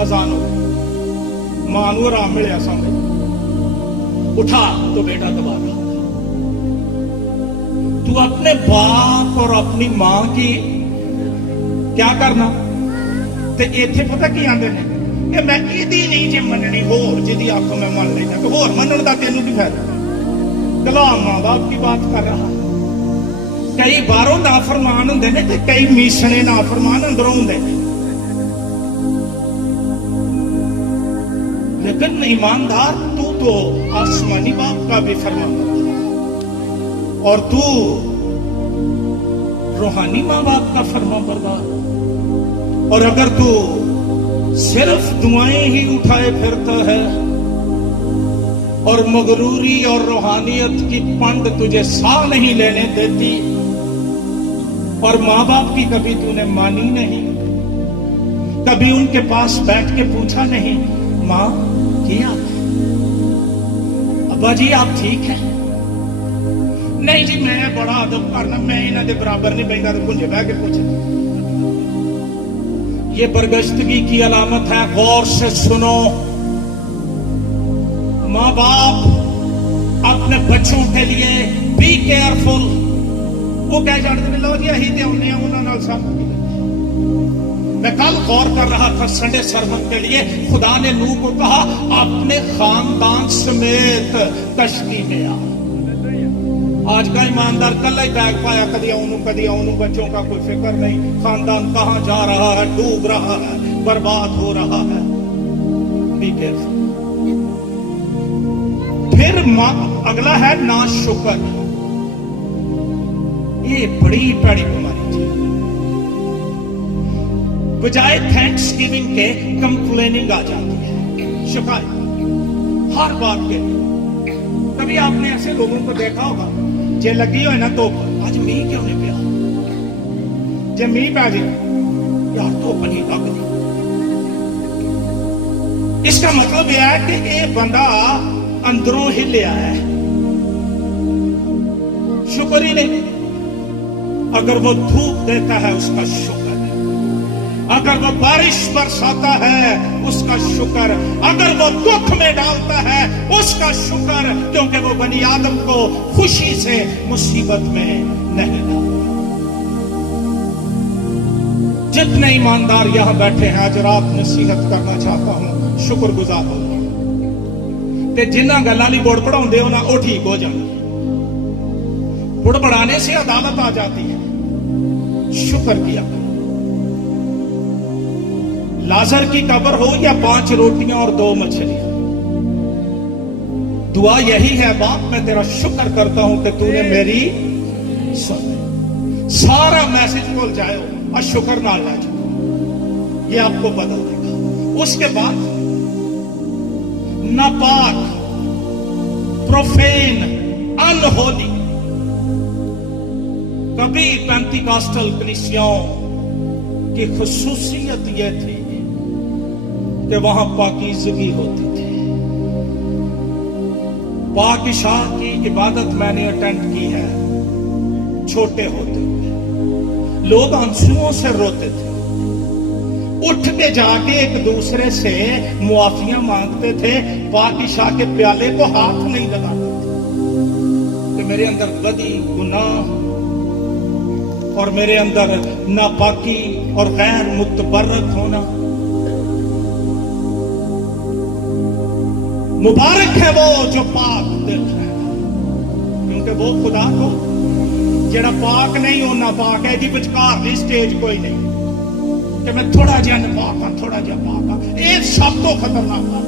अजान हो गई, मां को आराम मिले, समझ उठा तो बेटा दबा रहा। तू अपने बाप और अपनी मां की क्या करना ते इत्थे पता की आंदे ने कि मैं इहदी नहीं जे मननी होर जिहदी आखो मैं मन लेना तो होर मनण दा तैनूं की फायदा। कलाम मां बाप की बात कर रहा। कई बाहरों नाफरमान हुंदे ने ते कई मीसणे नाफरमान अंदरों हुंदे ने। लेकिन ईमानदार तू तो आसमानी बाप का भी फरमान और तू रूहानी मां बाप का फरमाबरदार। और अगर तू सिर्फ दुआएं ही उठाए फिरता है और मगरूरी और रूहानियत की पंड तुझे साह नहीं लेने देती और मां बाप की कभी तूने मानी नहीं, कभी उनके पास बैठ के पूछा नहीं मां क्या अब्बा जी आप ठीक है? नहीं जी मैं बड़ा अदब करना, मैं इन्हां दे बराबर नहीं बैठा तो भुंजे बह के पूछना। ये बरगश्तगी की अलामत है। गौर से सुनो, मां बाप अपने बच्चों के लिए बी केयरफुल। वो कह जाते लो जी अही ते आउने उन्हां नाल सब। मैं कल गौर कर रहा था संडे सरमन के लिए, खुदा ने नूह को कहा अपने खानदान समेत कश्ती में आ। आज का ईमानदार कल ही बैग पाया, कदी आऊं बच्चों का कोई फिक्र नहीं। खानदान कहां जा रहा है, डूब रहा है, बर्बाद हो रहा है। Be careful. फिर अगला है नाशुक्र। ये बड़ी बड़ी बीमारी थी। बजाय थैंक्स गिविंग के कंप्लेनिंग आ जाती है, शिकायत हर बात के। कभी आपने ऐसे लोगों को देखा होगा जे लगी हो ना तो आज मीह क्यों नहीं पिया, जे मीह पै जाए यार तो नहीं लगती। इसका मतलब यह है कि ये बंदा अंदरों ही लिया है, शुक्र ही नहीं। अगर वो धूप देता है उसका शुक्र है, अगर वो बारिश बरसाता है उसका शुक्र, अगर वो दुख में डालता है उसका शुक्र, क्योंकि वो बनी आदम को खुशी से मुसीबत में नहीं डालता। जितने ईमानदार यहां बैठे हैं आज रात नसीहत करना चाहता हूं, शुक्रगुजार हो ते जिन्हां गल्लां लई बुड़ पढ़ाउंदे हो ना वो ठीक हो जाए। बुड़ बढ़ाने से अदालत आ जाती है। शुक्र किया। लाजर की कब्र हो या 5 रोटियां और 2 मछलियां, दुआ यही है बाप मैं तेरा शुक्र करता हूं कि तूने मेरी सुन। सारा मैसेज भूल जाओ और शुक्र ना ला जाओ, ये आपको बदल देगा। उसके बाद नापाक, प्रोफेन, अनहोली। कभी पेंटिकॉस्टल कलीसियाओं की खुसूसियत यह थी कि वहां पाकीज़गी होती थी। पाकिशाह की इबादत मैंने अटेंड की है छोटे होते हुए। लोग आंसुओं से रोते थे, उठ के जाके एक दूसरे से मुआफियां मांगते थे, पाकिशाह के प्याले को हाथ नहीं लगाते थे कि मेरे अंदर बदी गुनाह और मेरे अंदर नापाकी और गैर मुतबर्रक होना। मुबारक है वो जो पाक दिल है, क्योंकि वो खुदा को जेड़ा पाक नहीं हो नापाक है जी। विचकारली स्टेज कोई नहीं कि मैं थोड़ा जिहा नापाक हाँ, थोड़ा जिहा पाक हाँ। ये सब तो खतरनाक है।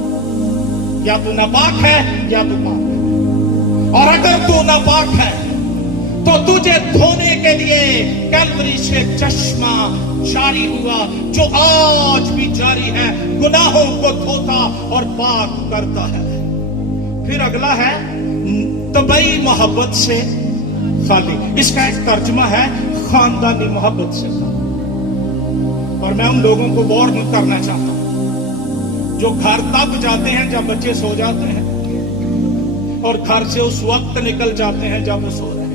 या तू नापाक है या तू पाक है। और अगर तू नापाक है तो तुझे धोने के लिए कैलवरी से चश्मा जारी हुआ, जो आज भी जारी है, गुनाहों को धोता और पाक करता है। फिर अगला है तबई मोहब्बत से खाली। इसका एक तर्जुमा है खानदानी मोहब्बत से खाली। और मैं उन लोगों को वार्न करना चाहता हूं जो घर तक जाते हैं जब बच्चे सो जाते हैं, और घर से उस वक्त निकल जाते हैं जब वो सो रहे हैं।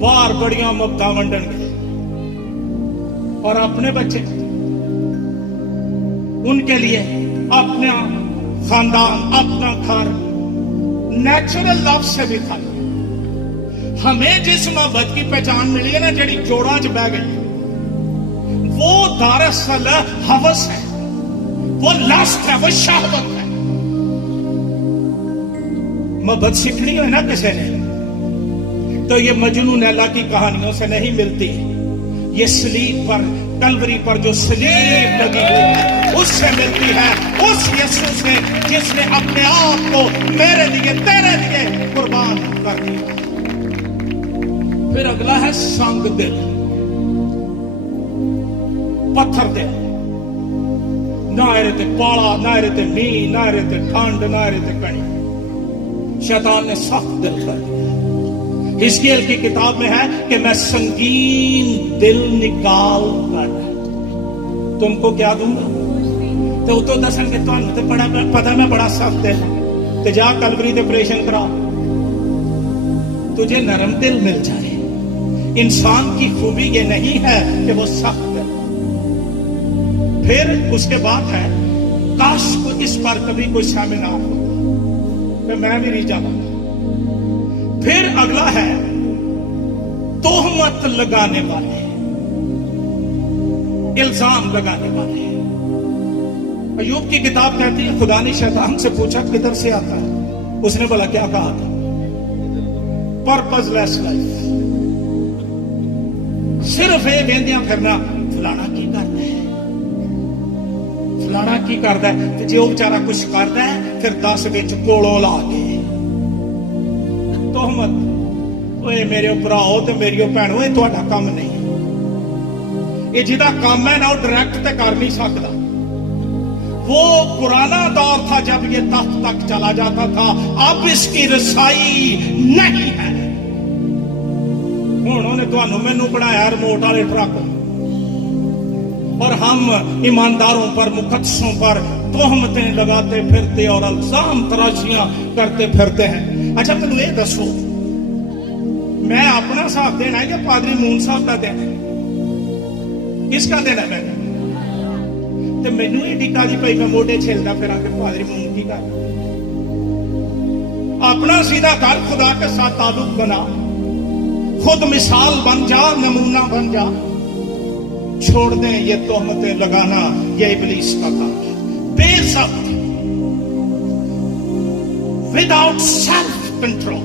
बाहर बड़ियां मुफ्ता वंडन गए और अपने बच्चे, उनके लिए अपना खानदान, अपना घर नेचुरल लव से भी खाली। हमें जिस मोहब्बत की पहचान मिली है ना, जड़ी जोड़ा च बह गई, वो दरअसल हवस है, वो लस्ट है, वो शहवत है। मोहब्बत सीखनी है ना किसी ने, तो ये मजनू नैला की कहानियों से नहीं मिलती। ये सलीब पर, कलवरी पर जो सलीब लगी हुई है, उससे मिलती है। उस यीशु से जिसने अपने आप को मेरे लिए, तेरे लिए कुर्बान कर दिया। फिर अगला है संग दिल, पत्थर दिल। ना एरे ते पाला, ना एरे ते मींह, ना एरे ते ठंड, ना एरे ते कणी। शैतान ने सख्त दिल कर दिया। हिजकिय्याह की किताब में है कि मैं संगीन दिल निकाल कर तुमको क्या दूंगा। तो दसन के तुहानू ते बड़ा पता मैं बड़ा सख्त है, तो जा कलवरी ते ऑपरेशन करा, तुझे नरम दिल मिल जाए। इंसान की खूबी ये नहीं है कि वो सख्त है। फिर उसके बाद है, काश को इस पर कभी कोई सेमिनार हो तो मैं भी नहीं जाऊंगा। फिर अगला है तोहमत लगाने वाले, इल्जाम लगाने वाले। अय्यूब की किताब कहती है खुदा ने शैतान से पूछा किधर से आता है, उसने बोला क्या कहा था, पर्पसलेस लाइफ, सिर्फ ये वेंदियां फिरना, फलाना की करता है, फलाना की करता है। जो बेचारा कुछ करता है फिर 10 विच कोलों ला के तोहमत, ओए मेरे भराओ ते मेरी भैनों, ये तुहाडा काम नहीं। ये जिहदा काम है ना, वो डायरेक्ट ते कर नहीं सकता। वो पुराना दौर था जब ये तख्त तक चला जाता था, अब इसकी रसाई नहीं है। उन्होंने तुहानू मैनू बनाया रिमोट वाले ट्रक, और हम ईमानदारों पर, मुकद्दसों पर तोहमतें लगाते फिरते और इल्जाम तराशियां करते फिरते हैं। अच्छा मैनू ये दसो, मैं अपना हिसाब देना है या पादरी मून साहब का देना है? किसका देना है मैंने? तो मैनू ये टिकाली पई, मैं मोढे छेलदा फिर आके पादरी मून की कर। अपना सीधा कर, खुदा के साथ ताल्लुक बना, खुद मिसाल बन जा, नमूना बन जा। छोड़ दें ये तोहमतें लगाना, ये इब्लीस का काम है। बेसब्र, विदाउट सेल्फ कंट्रोल,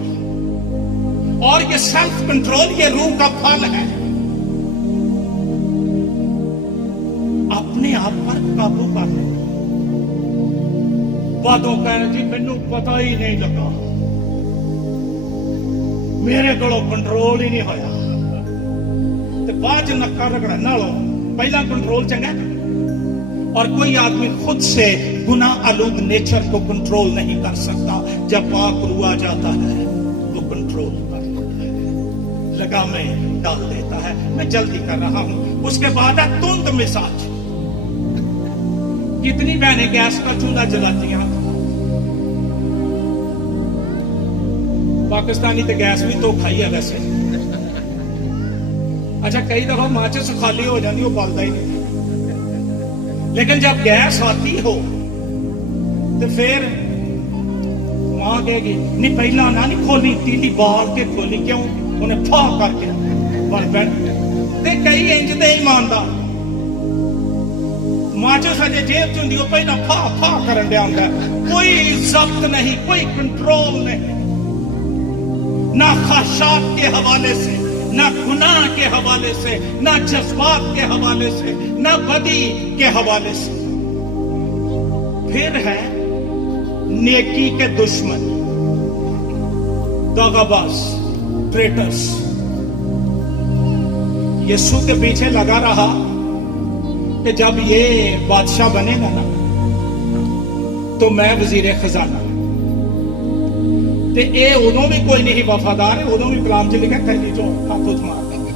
और ये सेल्फ कंट्रोल ये रूह का फल है। अपने आप पर काबू करना। बातों कहना जी मैनू पता ही नहीं लगा, मेरे को कंट्रोल ही नहीं होया, तो बाद नक्का रगड़ा नालों पहला कंट्रोल चंगा। और कोई आदमी खुद से गुनाह आलूद नेचर को कंट्रोल नहीं कर सकता। जब पाक रूह आ जाता है तो कंट्रोल कर लेता है, लगामें डाल देता है। मैं जल्दी कर रहा हूं। उसके बाद है तुंद मिजाज। कितनी बहनें गैस का चूल्हा जलाती हैं? पाकिस्तानी तो गैस भी तो खाई है वैसे। अच्छा कई दफा माचिस खाली हो जाती, वो बलता ही नहीं, लेकिन जब गैस आती हो तो फिर मां कहेगी नहीं पहला ना नहीं खोली, तीली बाल के खोली। क्यों? उन्हें फा करके बल पैण ते कई इंज दे ईमानदार माचिस हजे जेब च हुंदी ओह पहला फा फा करन दिया हुंदा कोई जब्त नहीं कोई कंट्रोल नहीं ना ख्वाहिशात के हवाले से ना गुनाह के हवाले से ना जज्बात के हवाले से ना बदी के हवाले से फिर है नेकी के दुश्मन दगाबाज ट्रेटर्स यीशु के पीछे लगा रहा कि जब ये बादशाह बनेगा ना तो मैं वजीर खजाना ते ए उदों भी कोई नहीं वफादार है उदों भी कलाम च लिखा कहीं जो हाथों मार देंगे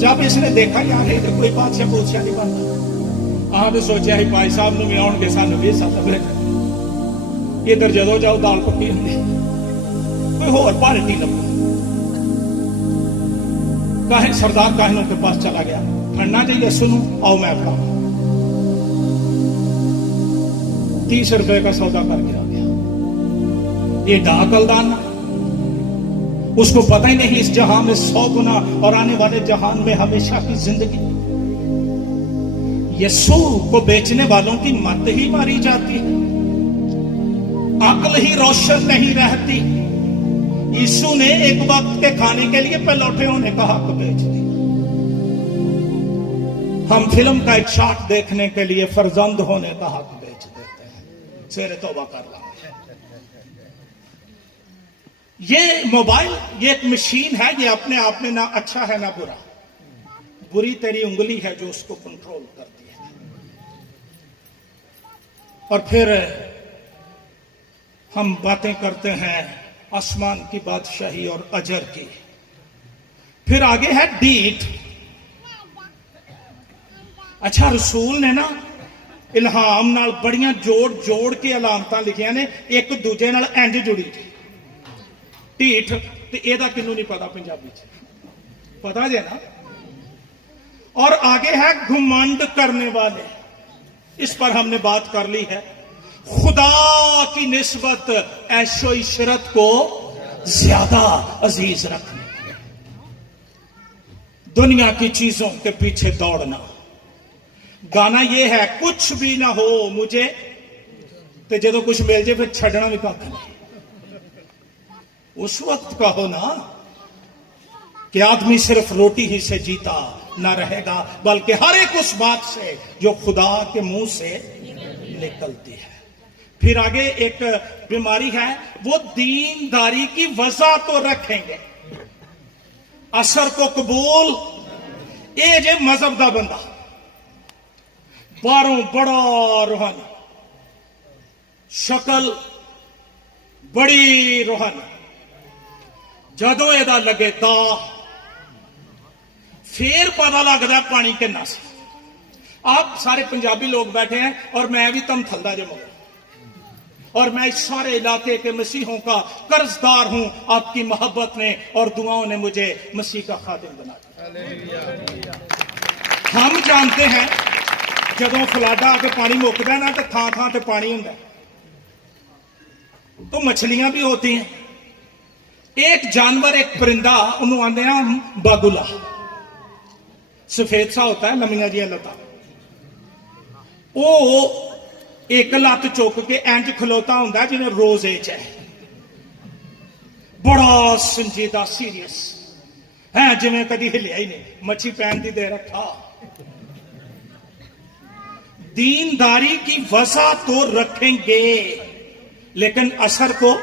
जब इसने देखा यार ये तो कोई बादशाह पूछा नहीं बनता आप सोचा ही भाई साहब भी आउणगे सानू भी सब इधर जदों जाओ दाल पक्की होंगी कोई होर पार्टी लगो काहे सरदार काहिनों के पास चला गया फड़ना चाहिए सुनो आओ मैं अपना 30 रुपए का सौदा करके आ गया ये डाकलदान उसको पता ही नहीं इस जहां में 100 गुना और आने वाले जहान में हमेशा की जिंदगी यीशु को बेचने वालों की मत ही मारी जाती है अक्ल ही रोशन नहीं रहती यीशु ने एक वक्त के खाने के लिए पलौठे होने का हक बेच दिया हम फिल्म का एक शॉट देखने के लिए फर्जंद होने का हक बेच देते हैं सवेरे तौबा कर रहा ये मोबाइल ये एक मशीन है ये अपने आप में ना अच्छा है ना बुरा बुरी तेरी उंगली है जो उसको कंट्रोल करती है और फिर हम बातें करते हैं आसमान की बादशाही और अजर की फिर आगे है डीट अच्छा रसूल ने ना इल्हाम नाल बड़ियां जोड़ जोड़ के अलामतां लिखियां ने एक दूजे नाल इंज जुड़ी ढीठ ते एदा किन्नू नहीं पता पंजाबी च पता जे ना और आगे है घुमंड करने वाले इस पर हमने बात कर ली है खुदा की निस्बत ऐशो इशरत को ज्यादा अजीज रखने दुनिया की चीजों के पीछे दौड़ना गाना ये है कुछ भी ना हो मुझे ते जदों कुछ मिल जाए फिर छड़ना भी कख नहीं उस वक्त कहो ना कि आदमी सिर्फ रोटी ही से जीता ना रहेगा बल्कि हर एक उस बात से जो खुदा के मुंह से निकलती है फिर आगे एक बीमारी है वो दीनदारी की वजह तो रखेंगे असर को कबूल ये जे मजहब का बंदा बारों बड़ा रूहानी शक्ल बड़ी रूहानी जदों एदा लगे दा फिर पता लगता पानी किन्ना सी आप सारे पंजाबी लोग बैठे हैं और मैं भी तम थलदा जो मगर और मैं इस सारे इलाके के मसीहों का कर्जदार हूं आपकी मोहब्बत ने और दुआओं ने मुझे मसीह का खादिम बना दिया हम जानते हैं जदों फलाडा आके पानी मुकदा ना तो थां थां ते पानी हुंदा तो मछलियां भी होती हैं एक जानवर एक परिंदा उन्होंने आंदे हैं बागुला सफेद सा होता है लम्मियां जियां लत्तां वो एक लत्त चुक के इंज खलोता हुंदा जिवें रोज एज है बड़ा संजीदा सीरियस है जिवें कदी हिलिया ही नहीं मच्छी पैन दी दे रखा दीनदारी की वजह तो रखेंगे लेकिन असर को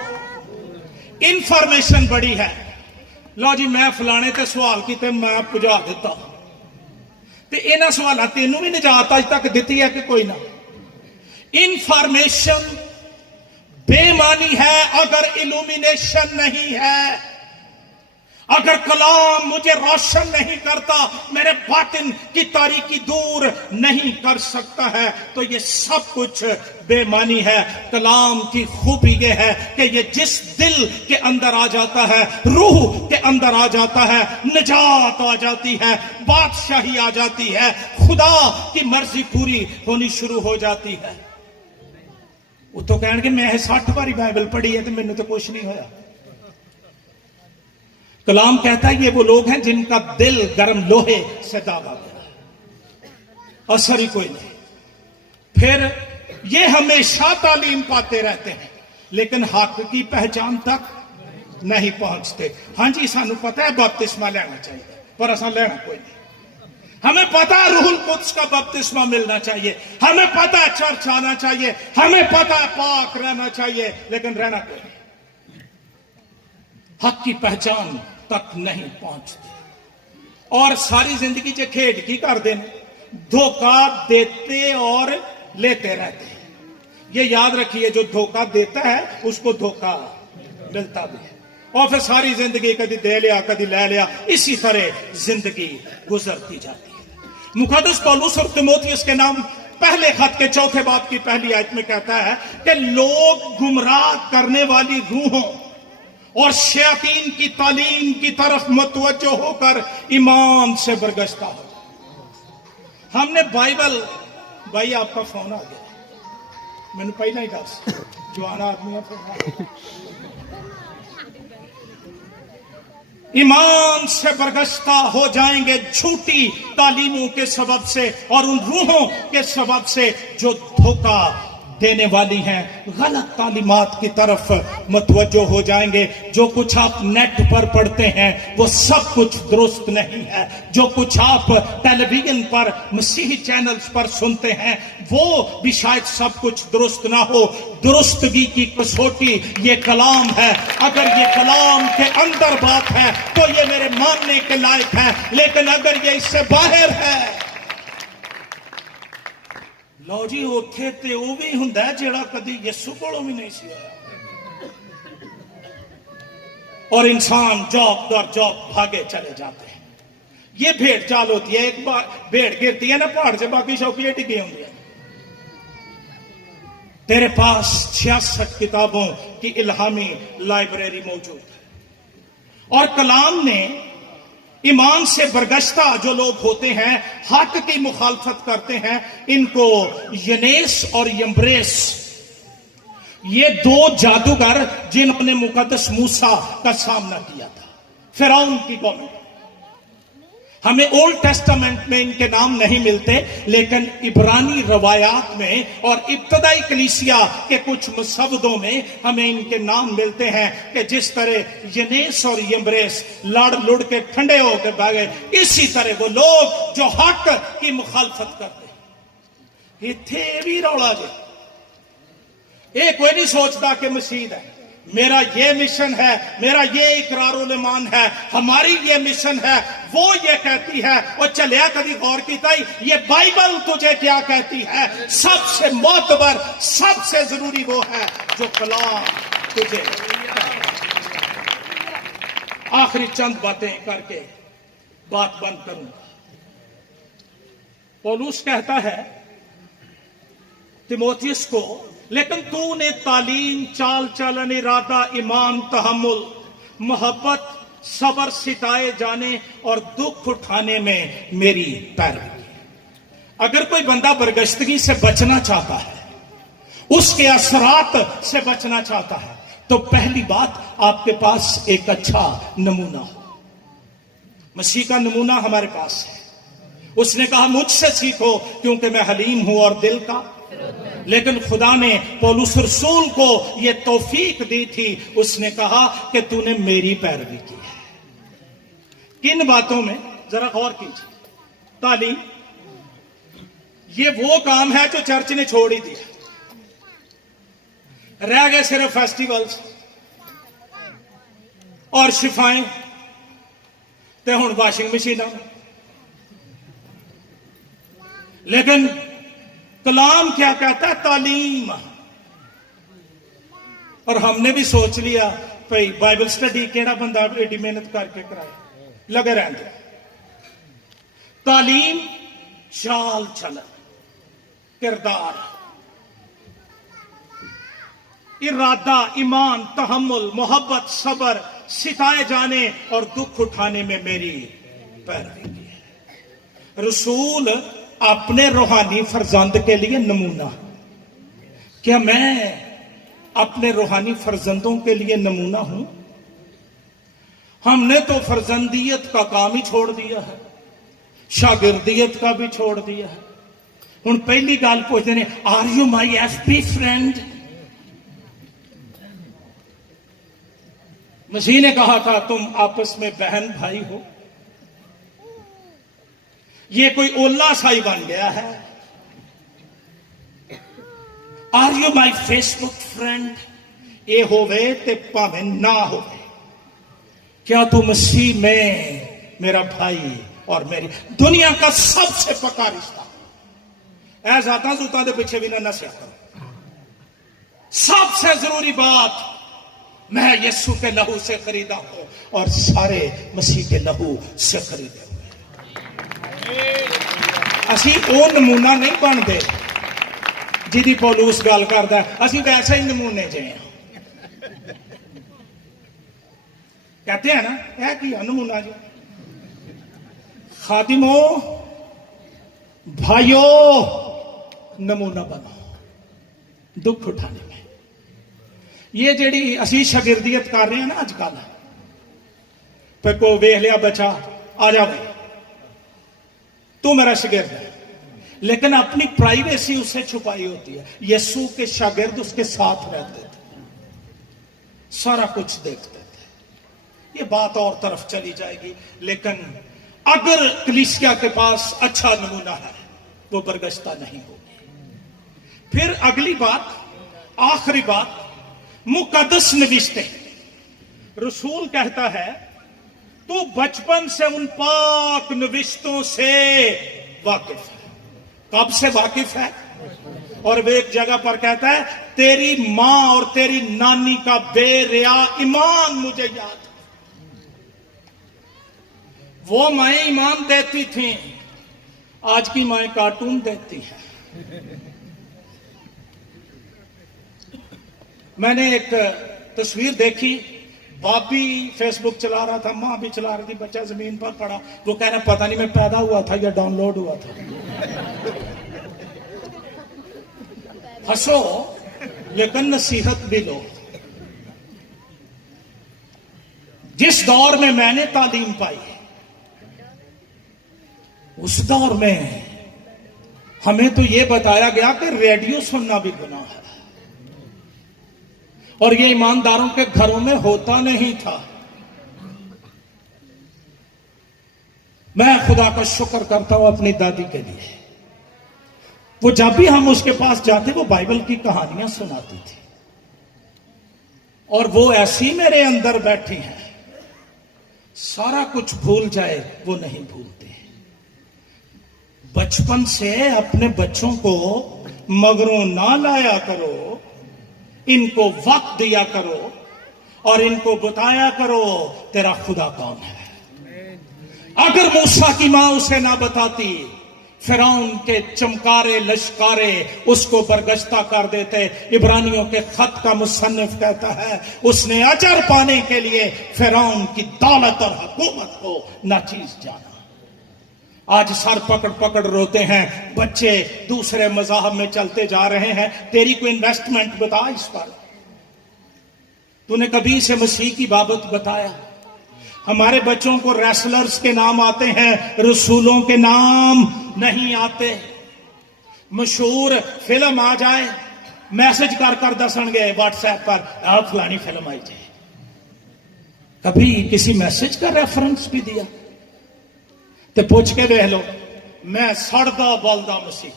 इंफॉर्मेशन बड़ी है लो जी मैं फलाने ते सवाल किते मैं बुझा दिता ते इन्हां सवालां तेनू भी निजात अज तक दिती है कि कोई ना इंफॉर्मेशन बेमानी है अगर इल्यूमिनेशन नहीं है अगर कलाम मुझे रोशन नहीं करता मेरे बातिन की तारीकी दूर नहीं कर सकता है तो ये सब कुछ बेमानी है कलाम की खूबी ये है कि ये जिस दिल के अंदर आ जाता है रूह के अंदर आ जाता है निजात आ जाती है बादशाही आ जाती है खुदा की मर्जी पूरी होनी शुरू हो जाती है वो तो कह मैं 60 बारी बाइबल पढ़ी है तो मैनू तो कुछ नहीं होया कलाम कहता है ये वो लोग हैं जिनका दिल गर्म लोहे से दागा गया, असर ही कोई नहीं। फिर ये हमेशा तालीम पाते रहते हैं लेकिन हक की पहचान तक नहीं पहुंचते। हाँ जी, सानू पता है बपतिस्मा लेना चाहिए पर असा लेना कोई नहीं। हमें पता है रूहुल कुद्स का बपतिस्मा मिलना चाहिए, हमें पता है चर्च आना चाहिए, हमें पता है पाक रहना चाहिए, लेकिन रहना कोई नहीं। हक की पहचान तक नहीं पहुंचते और सारी जिंदगी च खेड की कर देने, धोखा देते और लेते रहते हैं। ये याद रखिए, जो धोखा देता है उसको धोखा मिलता भी है और फिर सारी जिंदगी कभी दे लिया कभी ले लिया, इसी तरह जिंदगी गुजरती जाती है। मुकद्दस पौलुस और तीमुथियुस के नाम पहले खत के 4 बाब की पहली आयत में कहता है कि लोग गुमराह करने वाली रूहों और शैतान की तालीम की तरफ मुतवज्जो होकर ईमान से बरगश्ता हो। हमने बाइबल, भाई आपका फोन आ गया, मैंने पहले ही दस जवाना आदमी है फोन। ईमान से बरगश्ता हो जाएंगे झूठी तालीमों के सबब से और उन रूहों के सबब से जो धोखा देने वाली हैं, गलत तालीमात की तरफ मुतवज्जो हो जाएंगे। जो कुछ आप नेट पर पढ़ते हैं वो सब कुछ दुरुस्त नहीं है, जो कुछ आप टेलीविजन पर मसीही चैनल्स पर सुनते हैं वो भी शायद सब कुछ दुरुस्त ना हो। दुरुस्तगी की कसौटी ये कलाम है। अगर ये कलाम के अंदर बात है तो ये मेरे मानने के लायक है, लेकिन अगर ये इससे बाहर है, लो जी उथे ते वो भी हुंदा जेड़ा कदी यसू कोलों भी नहीं सी आया और इंसान जॉब दर जॉब भागे चले जाते हैं। ये भेड़ चाल होती है, एक बार भेड़ गिरती है ना पहाड़ से, बाकी शौकिया टिकी होंगी है। तेरे पास 66 किताबों की इल्हामी लाइब्रेरी मौजूद है और कलाम ने ईमान से बरगश्ता जो लोग होते हैं, हक की मुखालफत करते हैं, इनको यनेस और यम्ब्रेस, ये 2 जादूगर जिन्होंने मुकद्दस मूसा का सामना किया था, फिरौन की कौम। हमें ओल्ड टेस्टामेंट में इनके नाम नहीं मिलते, लेकिन इब्रानी रवायात में और इब्तदाई कलीसिया के कुछ मसवदों में हमें इनके नाम मिलते हैं कि जिस तरह यनेस और यम्ब्रेस लड़ लुड़ के ठंडे होकर भागे, इसी तरह वो लोग जो हक की मुखालफत करते हैं। इत्थे भी रौला जे, ये कोई नहीं सोचता कि मसीह है, मेरा ये मिशन है, मेरा ये इकरारुल ईमान है, हमारी ये मिशन है, वो ये कहती है। और चलिया कभी गौर कीता ही ये बाइबल तुझे क्या कहती है? सबसे मोतबर, सबसे जरूरी वो है जो कलाम तुझे। आखिरी चंद बातें करके बात बंद करूंगा। पौलुस कहता है तीमुथियुस को, लेकिन तूने तालीम, चाल चलन, इरादा, ईमान, तहम्मुल, मोहब्बत, सबर, सिताए जाने और दुख उठाने में मेरी पैरवी की। अगर कोई बंदा बरगश्तगी से बचना चाहता है, उसके असरात से बचना चाहता है, तो पहली बात आपके पास एक अच्छा नमूना हो। मसीह का नमूना हमारे पास है। उसने कहा मुझसे सीखो क्योंकि मैं हलीम हूं और दिल का। लेकिन खुदा ने पौलुस रसूल को यह तौफीक दी थी, उसने कहा कि तूने मेरी पैरवी की है। किन बातों में जरा गौर कीजिए। तालीम, ये वो काम है जो चर्च ने छोड़ ही दिया, रह गए सिर्फ फेस्टिवल्स और शिफाएं ते हुण वाशिंग मशीन। लेकिन कलाम क्या कहता है? तालीम। और हमने भी सोच लिया भाई बाइबल स्टडी केड़ा बंदा एडी मेहनत करके कराए, लगे रहते। तालीम, चाल चलन, किरदार, इरादा, ईमान, तहम्मुल, मोहब्बत, सबर, सिताए जाने और दुख उठाने में मेरी पैरवी की है। रसूल अपने रूहानी फर्जंद के लिए नमूना। क्या मैं अपने रूहानी फर्जंदों के लिए नमूना हूं? हमने तो फर्जंदियत का काम ही छोड़ दिया है, शागिर्दियत का भी छोड़ दिया है। हुण पहली गल पूछते हैं, are you my FP friend? मसीह ने कहा था तुम आपस में बहन भाई हो। ये कोई ओला साई बन गया है। Are you my Facebook friend? ये होवे ते भावे ना होवे, क्या तू मसीह में मेरा भाई और मेरी दुनिया का सबसे पक्का रिश्ता। ऐ जाता जूता दे पीछे भी ना नशा करो। सबसे जरूरी बात, मैं यीशु के लहू से खरीदा हूं और सारे मसीह के लहू से खरीदे हुए। असी वो नमूना नहीं बनते जिहदी पौलुस गल करदा, असी वैसे ही नमूने जे हैं। कहते हैं ना, यह की नमूना जी। खादिमो भाइयों, नमूना बनो दुख उठाने में। ये जेड़ी असी शागिर्दियत कर रहे हैं ना अजकल, फिर को वेख लिया बच्चा, आ जा भाई तू मेरा शागिर्द है, लेकिन अपनी प्राइवेसी उससे छुपाई होती है। यीशु के शागिर्द उसके साथ रहते थे, सारा कुछ देखते थे। ये बात और तरफ चली जाएगी, लेकिन अगर कलीसिया के पास अच्छा नमूना है वो बरगश्ता नहीं होगी। फिर अगली बात, आखिरी बात, मुकद्दस नविश्ते। रसूल कहता है तू बचपन से उन पाक नविश्तों से वाकिफ है। कब से वाकिफ है? और वे एक जगह पर कहता है तेरी मां और तेरी नानी का बेरिया ईमान मुझे याद है। वो माएं ईमान देती थी, आज की माएं कार्टून देती हैं। मैंने एक तस्वीर देखी, बाप भी फेसबुक चला रहा था, मां भी चला रही थी, बच्चा जमीन पर पड़ा। वो कह रहा पता नहीं मैं पैदा हुआ था या डाउनलोड हुआ था। हंसो लेकिन नसीहत भी लो। जिस दौर में मैंने तालीम पाई, उस दौर में हमें तो यह बताया गया कि रेडियो सुनना भी गुनाह है, और ये ईमानदारों के घरों में होता नहीं था। मैं खुदा का शुक्र करता हूं अपनी दादी के लिए, वो जब भी हम उसके पास जाते वो बाइबल की कहानियां सुनाती थी, और वो ऐसी मेरे अंदर बैठी हैं, सारा कुछ भूल जाए वो नहीं भूलते। बचपन से अपने बच्चों को मगरों ना लाया करो, इनको वक्त दिया करो और इनको बताया करो तेरा खुदा कौन है। अगर मूसा की मां उसे ना बताती, फिरौन के चमकारे लश्कारे उसको बरगश्ता कर देते। इब्रानियों के खत का मुसन्निफ कहता है उसने अजर पाने के लिए फिरौन की दौलत और हुकूमत को नाचीज जाना। आज सर पकड़ पकड़ रोते हैं बच्चे, दूसरे मज़ाहब में चलते जा रहे हैं। तेरी कोई इन्वेस्टमेंट बता इस पर। तूने कभी इसे मसीह की बाबत बताया? हमारे बच्चों को रेसलर्स के नाम आते हैं, रसूलों के नाम नहीं आते। मशहूर फिल्म आ जाए, मैसेज कर कर दसणगे व्हाट्सएप पर, आप फलानी फिल्म आई जाए। कभी किसी मैसेज का रेफरेंस भी दिया? तो पूछ के देख लो, मैं सड़दा बलदा मसीह।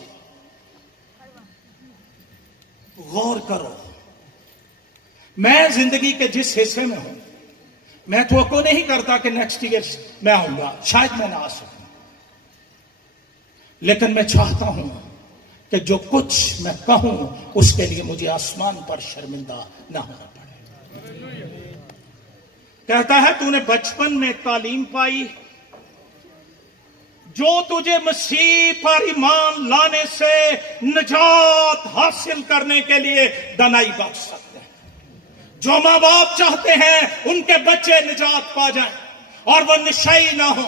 गौर करो, मैं जिंदगी के जिस हिस्से में हूं, मैं तो नहीं करता कि नेक्स्ट ईयर मैं आऊंगा, शायद मैं ना आ सकूं, लेकिन मैं चाहता हूं कि जो कुछ मैं कहूं उसके लिए मुझे आसमान पर शर्मिंदा ना होना पड़े। कहता है तूने बचपन में तालीम पाई, जो तुझे मसीह पर ईमान लाने से निजात हासिल करने के लिए दनाई बख्श सकते हैं। जो मां बाप चाहते हैं उनके बच्चे निजात पा जाएं और वो नशाई ना हो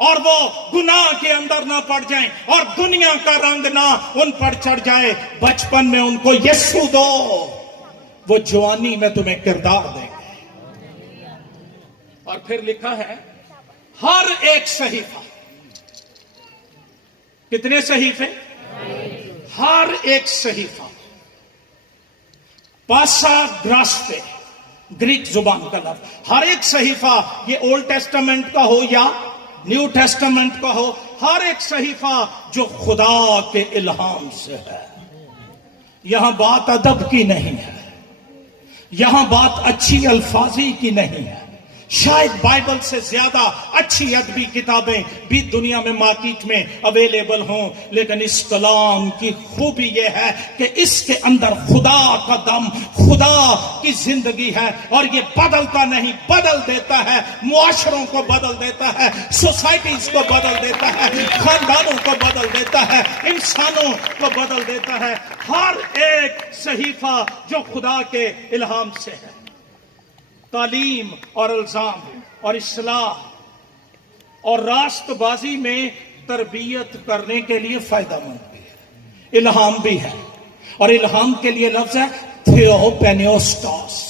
और वो गुनाह के अंदर ना पड़ जाएं और दुनिया का रंग ना उन पर चढ़ जाए, बचपन में उनको यीशु दो, वो जवानी में तुम्हें किरदार देंगे। اور پھر لکھا ہے ہر ایک صحیفہ. کتنے صحیفے؟ ہر ایک صحیفہ. پاسا گراستے گریک زبان کا لفظ. ہر ایک صحیفہ، یہ اولڈ ٹیسٹامنٹ کا ہو یا نیو ٹیسٹامنٹ کا ہو، ہر ایک صحیفہ جو خدا کے الہام سے ہے. یہاں بات ادب کی نہیں ہے، یہاں بات اچھی الفاظی کی نہیں ہے. شاید بائبل سے زیادہ اچھی ادبی کتابیں بھی دنیا میں مارکیٹ میں اویلیبل ہوں، لیکن اس کلام کی خوبی یہ ہے کہ اس کے اندر خدا کا دم، خدا کی زندگی ہے، اور یہ بدلتا نہیں، بدل دیتا ہے. معاشروں کو بدل دیتا ہے، سوسائٹیز کو بدل دیتا ہے، خاندانوں کو بدل دیتا ہے، انسانوں کو بدل دیتا ہے. ہر ایک صحیفہ جو خدا کے الہام سے ہے. تعلیم اور الزام اور اصلاح اور راست بازی میں تربیت کرنے کے لیے فائدہ مند بھی ہے، الہام بھی ہے. اور الہام کے لیے لفظ ہے تھیوپینیوسٹاس،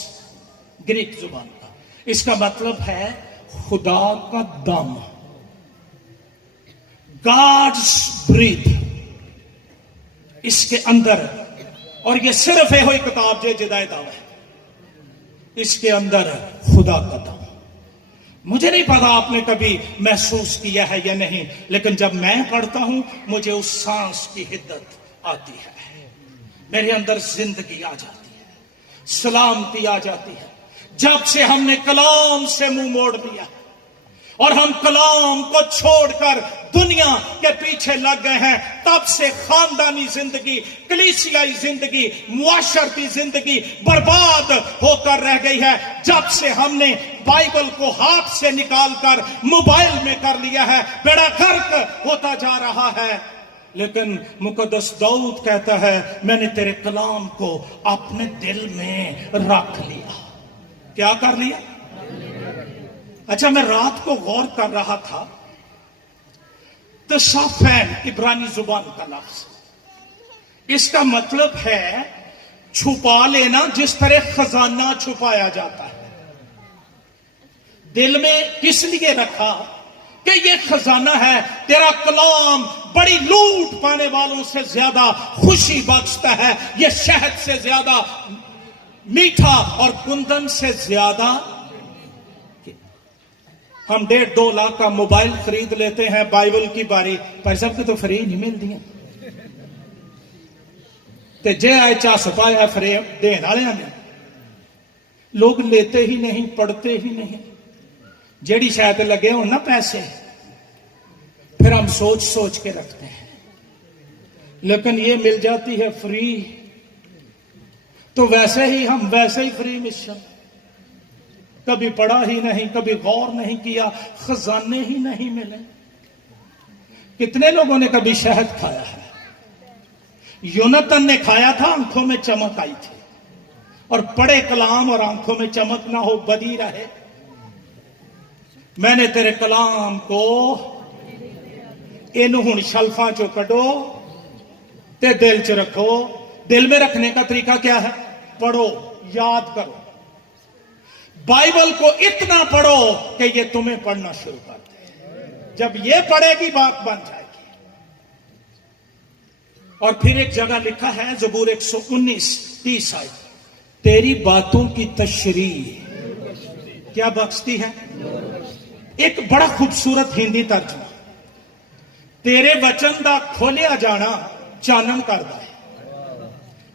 گریک زبان کا. اس کا مطلب ہے خدا کا دم، گاڈز بریتھ اس کے اندر. اور یہ صرف ہے ہوئی کتاب جو جدائے دعوی ہے، اس کے اندر خدا کا دم. مجھے نہیں پتا آپ نے کبھی محسوس کیا ہے یا نہیں، لیکن جب میں پڑھتا ہوں مجھے اس سانس کی حدت آتی ہے، میرے اندر زندگی آ جاتی ہے، سلامتی آ جاتی ہے. جب سے ہم نے کلام سے منہ موڑ لیا اور ہم کلام کو چھوڑ کر دنیا کے پیچھے لگ گئے ہیں، تب سے خاندانی زندگی، کلیسیائی زندگی، معاشرتی زندگی برباد ہو کر رہ گئی ہے. جب سے ہم نے بائبل کو ہاتھ سے نکال کر موبائل میں کر لیا ہے، بیڑا غرق ہوتا جا رہا ہے. لیکن مقدس داؤد کہتا ہے میں نے تیرے کلام کو اپنے دل میں رکھ لیا. کیا کر لیا؟ اچھا، میں رات کو غور کر رہا تھا، تصافین عبرانی زبان کا لفظ، اس کا مطلب ہے چھپا لینا، جس طرح خزانہ چھپایا جاتا ہے. دل میں کس لیے رکھا؟ کہ یہ خزانہ ہے، تیرا کلام بڑی لوٹ پانے والوں سے زیادہ خوشی بخشتا ہے، یہ شہد سے زیادہ میٹھا اور کندن سے زیادہ. ہم 1.5-2 لاکھ کا موبائل خرید لیتے ہیں، بائبل کی باری پر سب کو تو فری نہیں ملتی ہیں. تے جے آئے چا سپایا فری دین والے نے لوگ لیتے ہی نہیں، پڑھتے ہی نہیں. جیڑی شاید لگے ہوں نا پیسے، پھر ہم سوچ سوچ کے رکھتے ہیں، لیکن یہ مل جاتی ہے فری تو ویسے ہی ہم ویسے ہی فری مشن. کبھی پڑھا ہی نہیں، کبھی غور نہیں کیا، خزانے ہی نہیں ملے. کتنے لوگوں نے کبھی شہد کھایا ہے؟ یونتن نے کھایا تھا، آنکھوں میں چمک آئی تھی. اور پڑھے کلام اور آنکھوں میں چمک نہ ہو، بدی رہے. میں نے تیرے کلام کو ان ہن شلفاں چو کڈو تے دل چ رکھو. دل میں رکھنے کا طریقہ کیا ہے؟ پڑھو، یاد کرو. بائبل کو اتنا پڑھو کہ یہ تمہیں پڑھنا شروع کر دے. جب یہ پڑھے گی بات بن جائے گی. اور پھر ایک جگہ لکھا ہے زبور 119:30 آیت، تیری باتوں کی تشریح کیا بخشتی ہے؟ ایک بڑا خوبصورت ہندی ترجمہ، تیرے وچن دا کھولیا جانا چانن کردا ہے.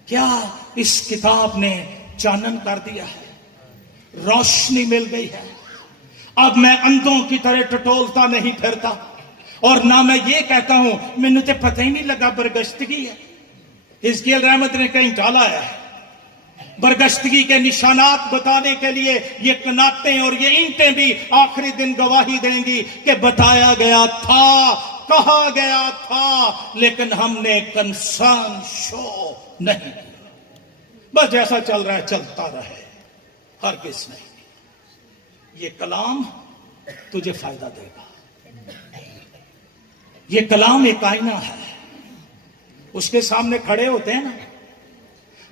کیا اس کتاب نے چانن کر دیا ہے؟ روشنی مل گئی ہے. اب میں اندھوں کی طرح ٹٹولتا نہیں پھرتا، اور نہ میں یہ کہتا ہوں مینوں تے پتہ ہی نہیں لگا برگشتگی ہے. حزقیل رحمت نے کہیں ڈالا ہے، برگشتگی کے نشانات بتانے کے لیے یہ کناتیں اور یہ اینٹیں بھی آخری دن گواہی دیں گی کہ بتایا گیا تھا، کہا گیا تھا، لیکن ہم نے کنسرن شو نہیں کیا. بس جیسا چل رہا ہے چلتا رہے، ہرگز نہیں. یہ کلام تجھے فائدہ دے گا. یہ کلام ایک آئینہ ہے. اس کے سامنے کھڑے ہوتے ہیں نا،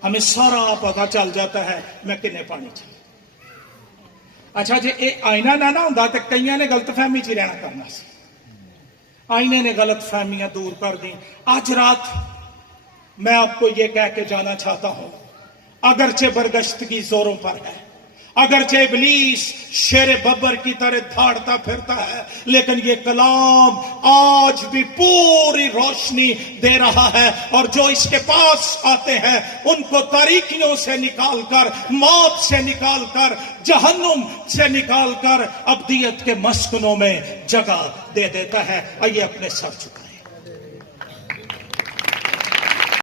ہمیں سارا پتہ چل جاتا ہے میں کتنے پانی چاہیے. ਅੱਛਾ ਜੇ ਇਹ ਆਇਨਾ ਨਾ ਹੁੰਦਾ ਤੇ ਕਈਆਂ ਨੇ ਗਲਤਫਹਿਮੀ 'ਚ ਹੀ ਰਹਿਣਾ ਕਰਨਾ ਸੀ। आईने ने गलत फहमियां दूर कर दी। आज रात मैं आपको यह कह के जाना चाहता हूं, अगरचे बरगश्तगी जोरों पर है, अगरचे इब्लीस शेर बब्बर की तरह धाड़ता फिरता है, लेकिन ये कलाम आज भी पूरी रोशनी दे रहा है। और जो इसके पास आते हैं उनको तारीकियों से निकालकर, मौत से निकालकर, जहन्नुम से निकालकर अब्दियत के मस्कनों में जगह दे देता है। आइए अपने सर झुका।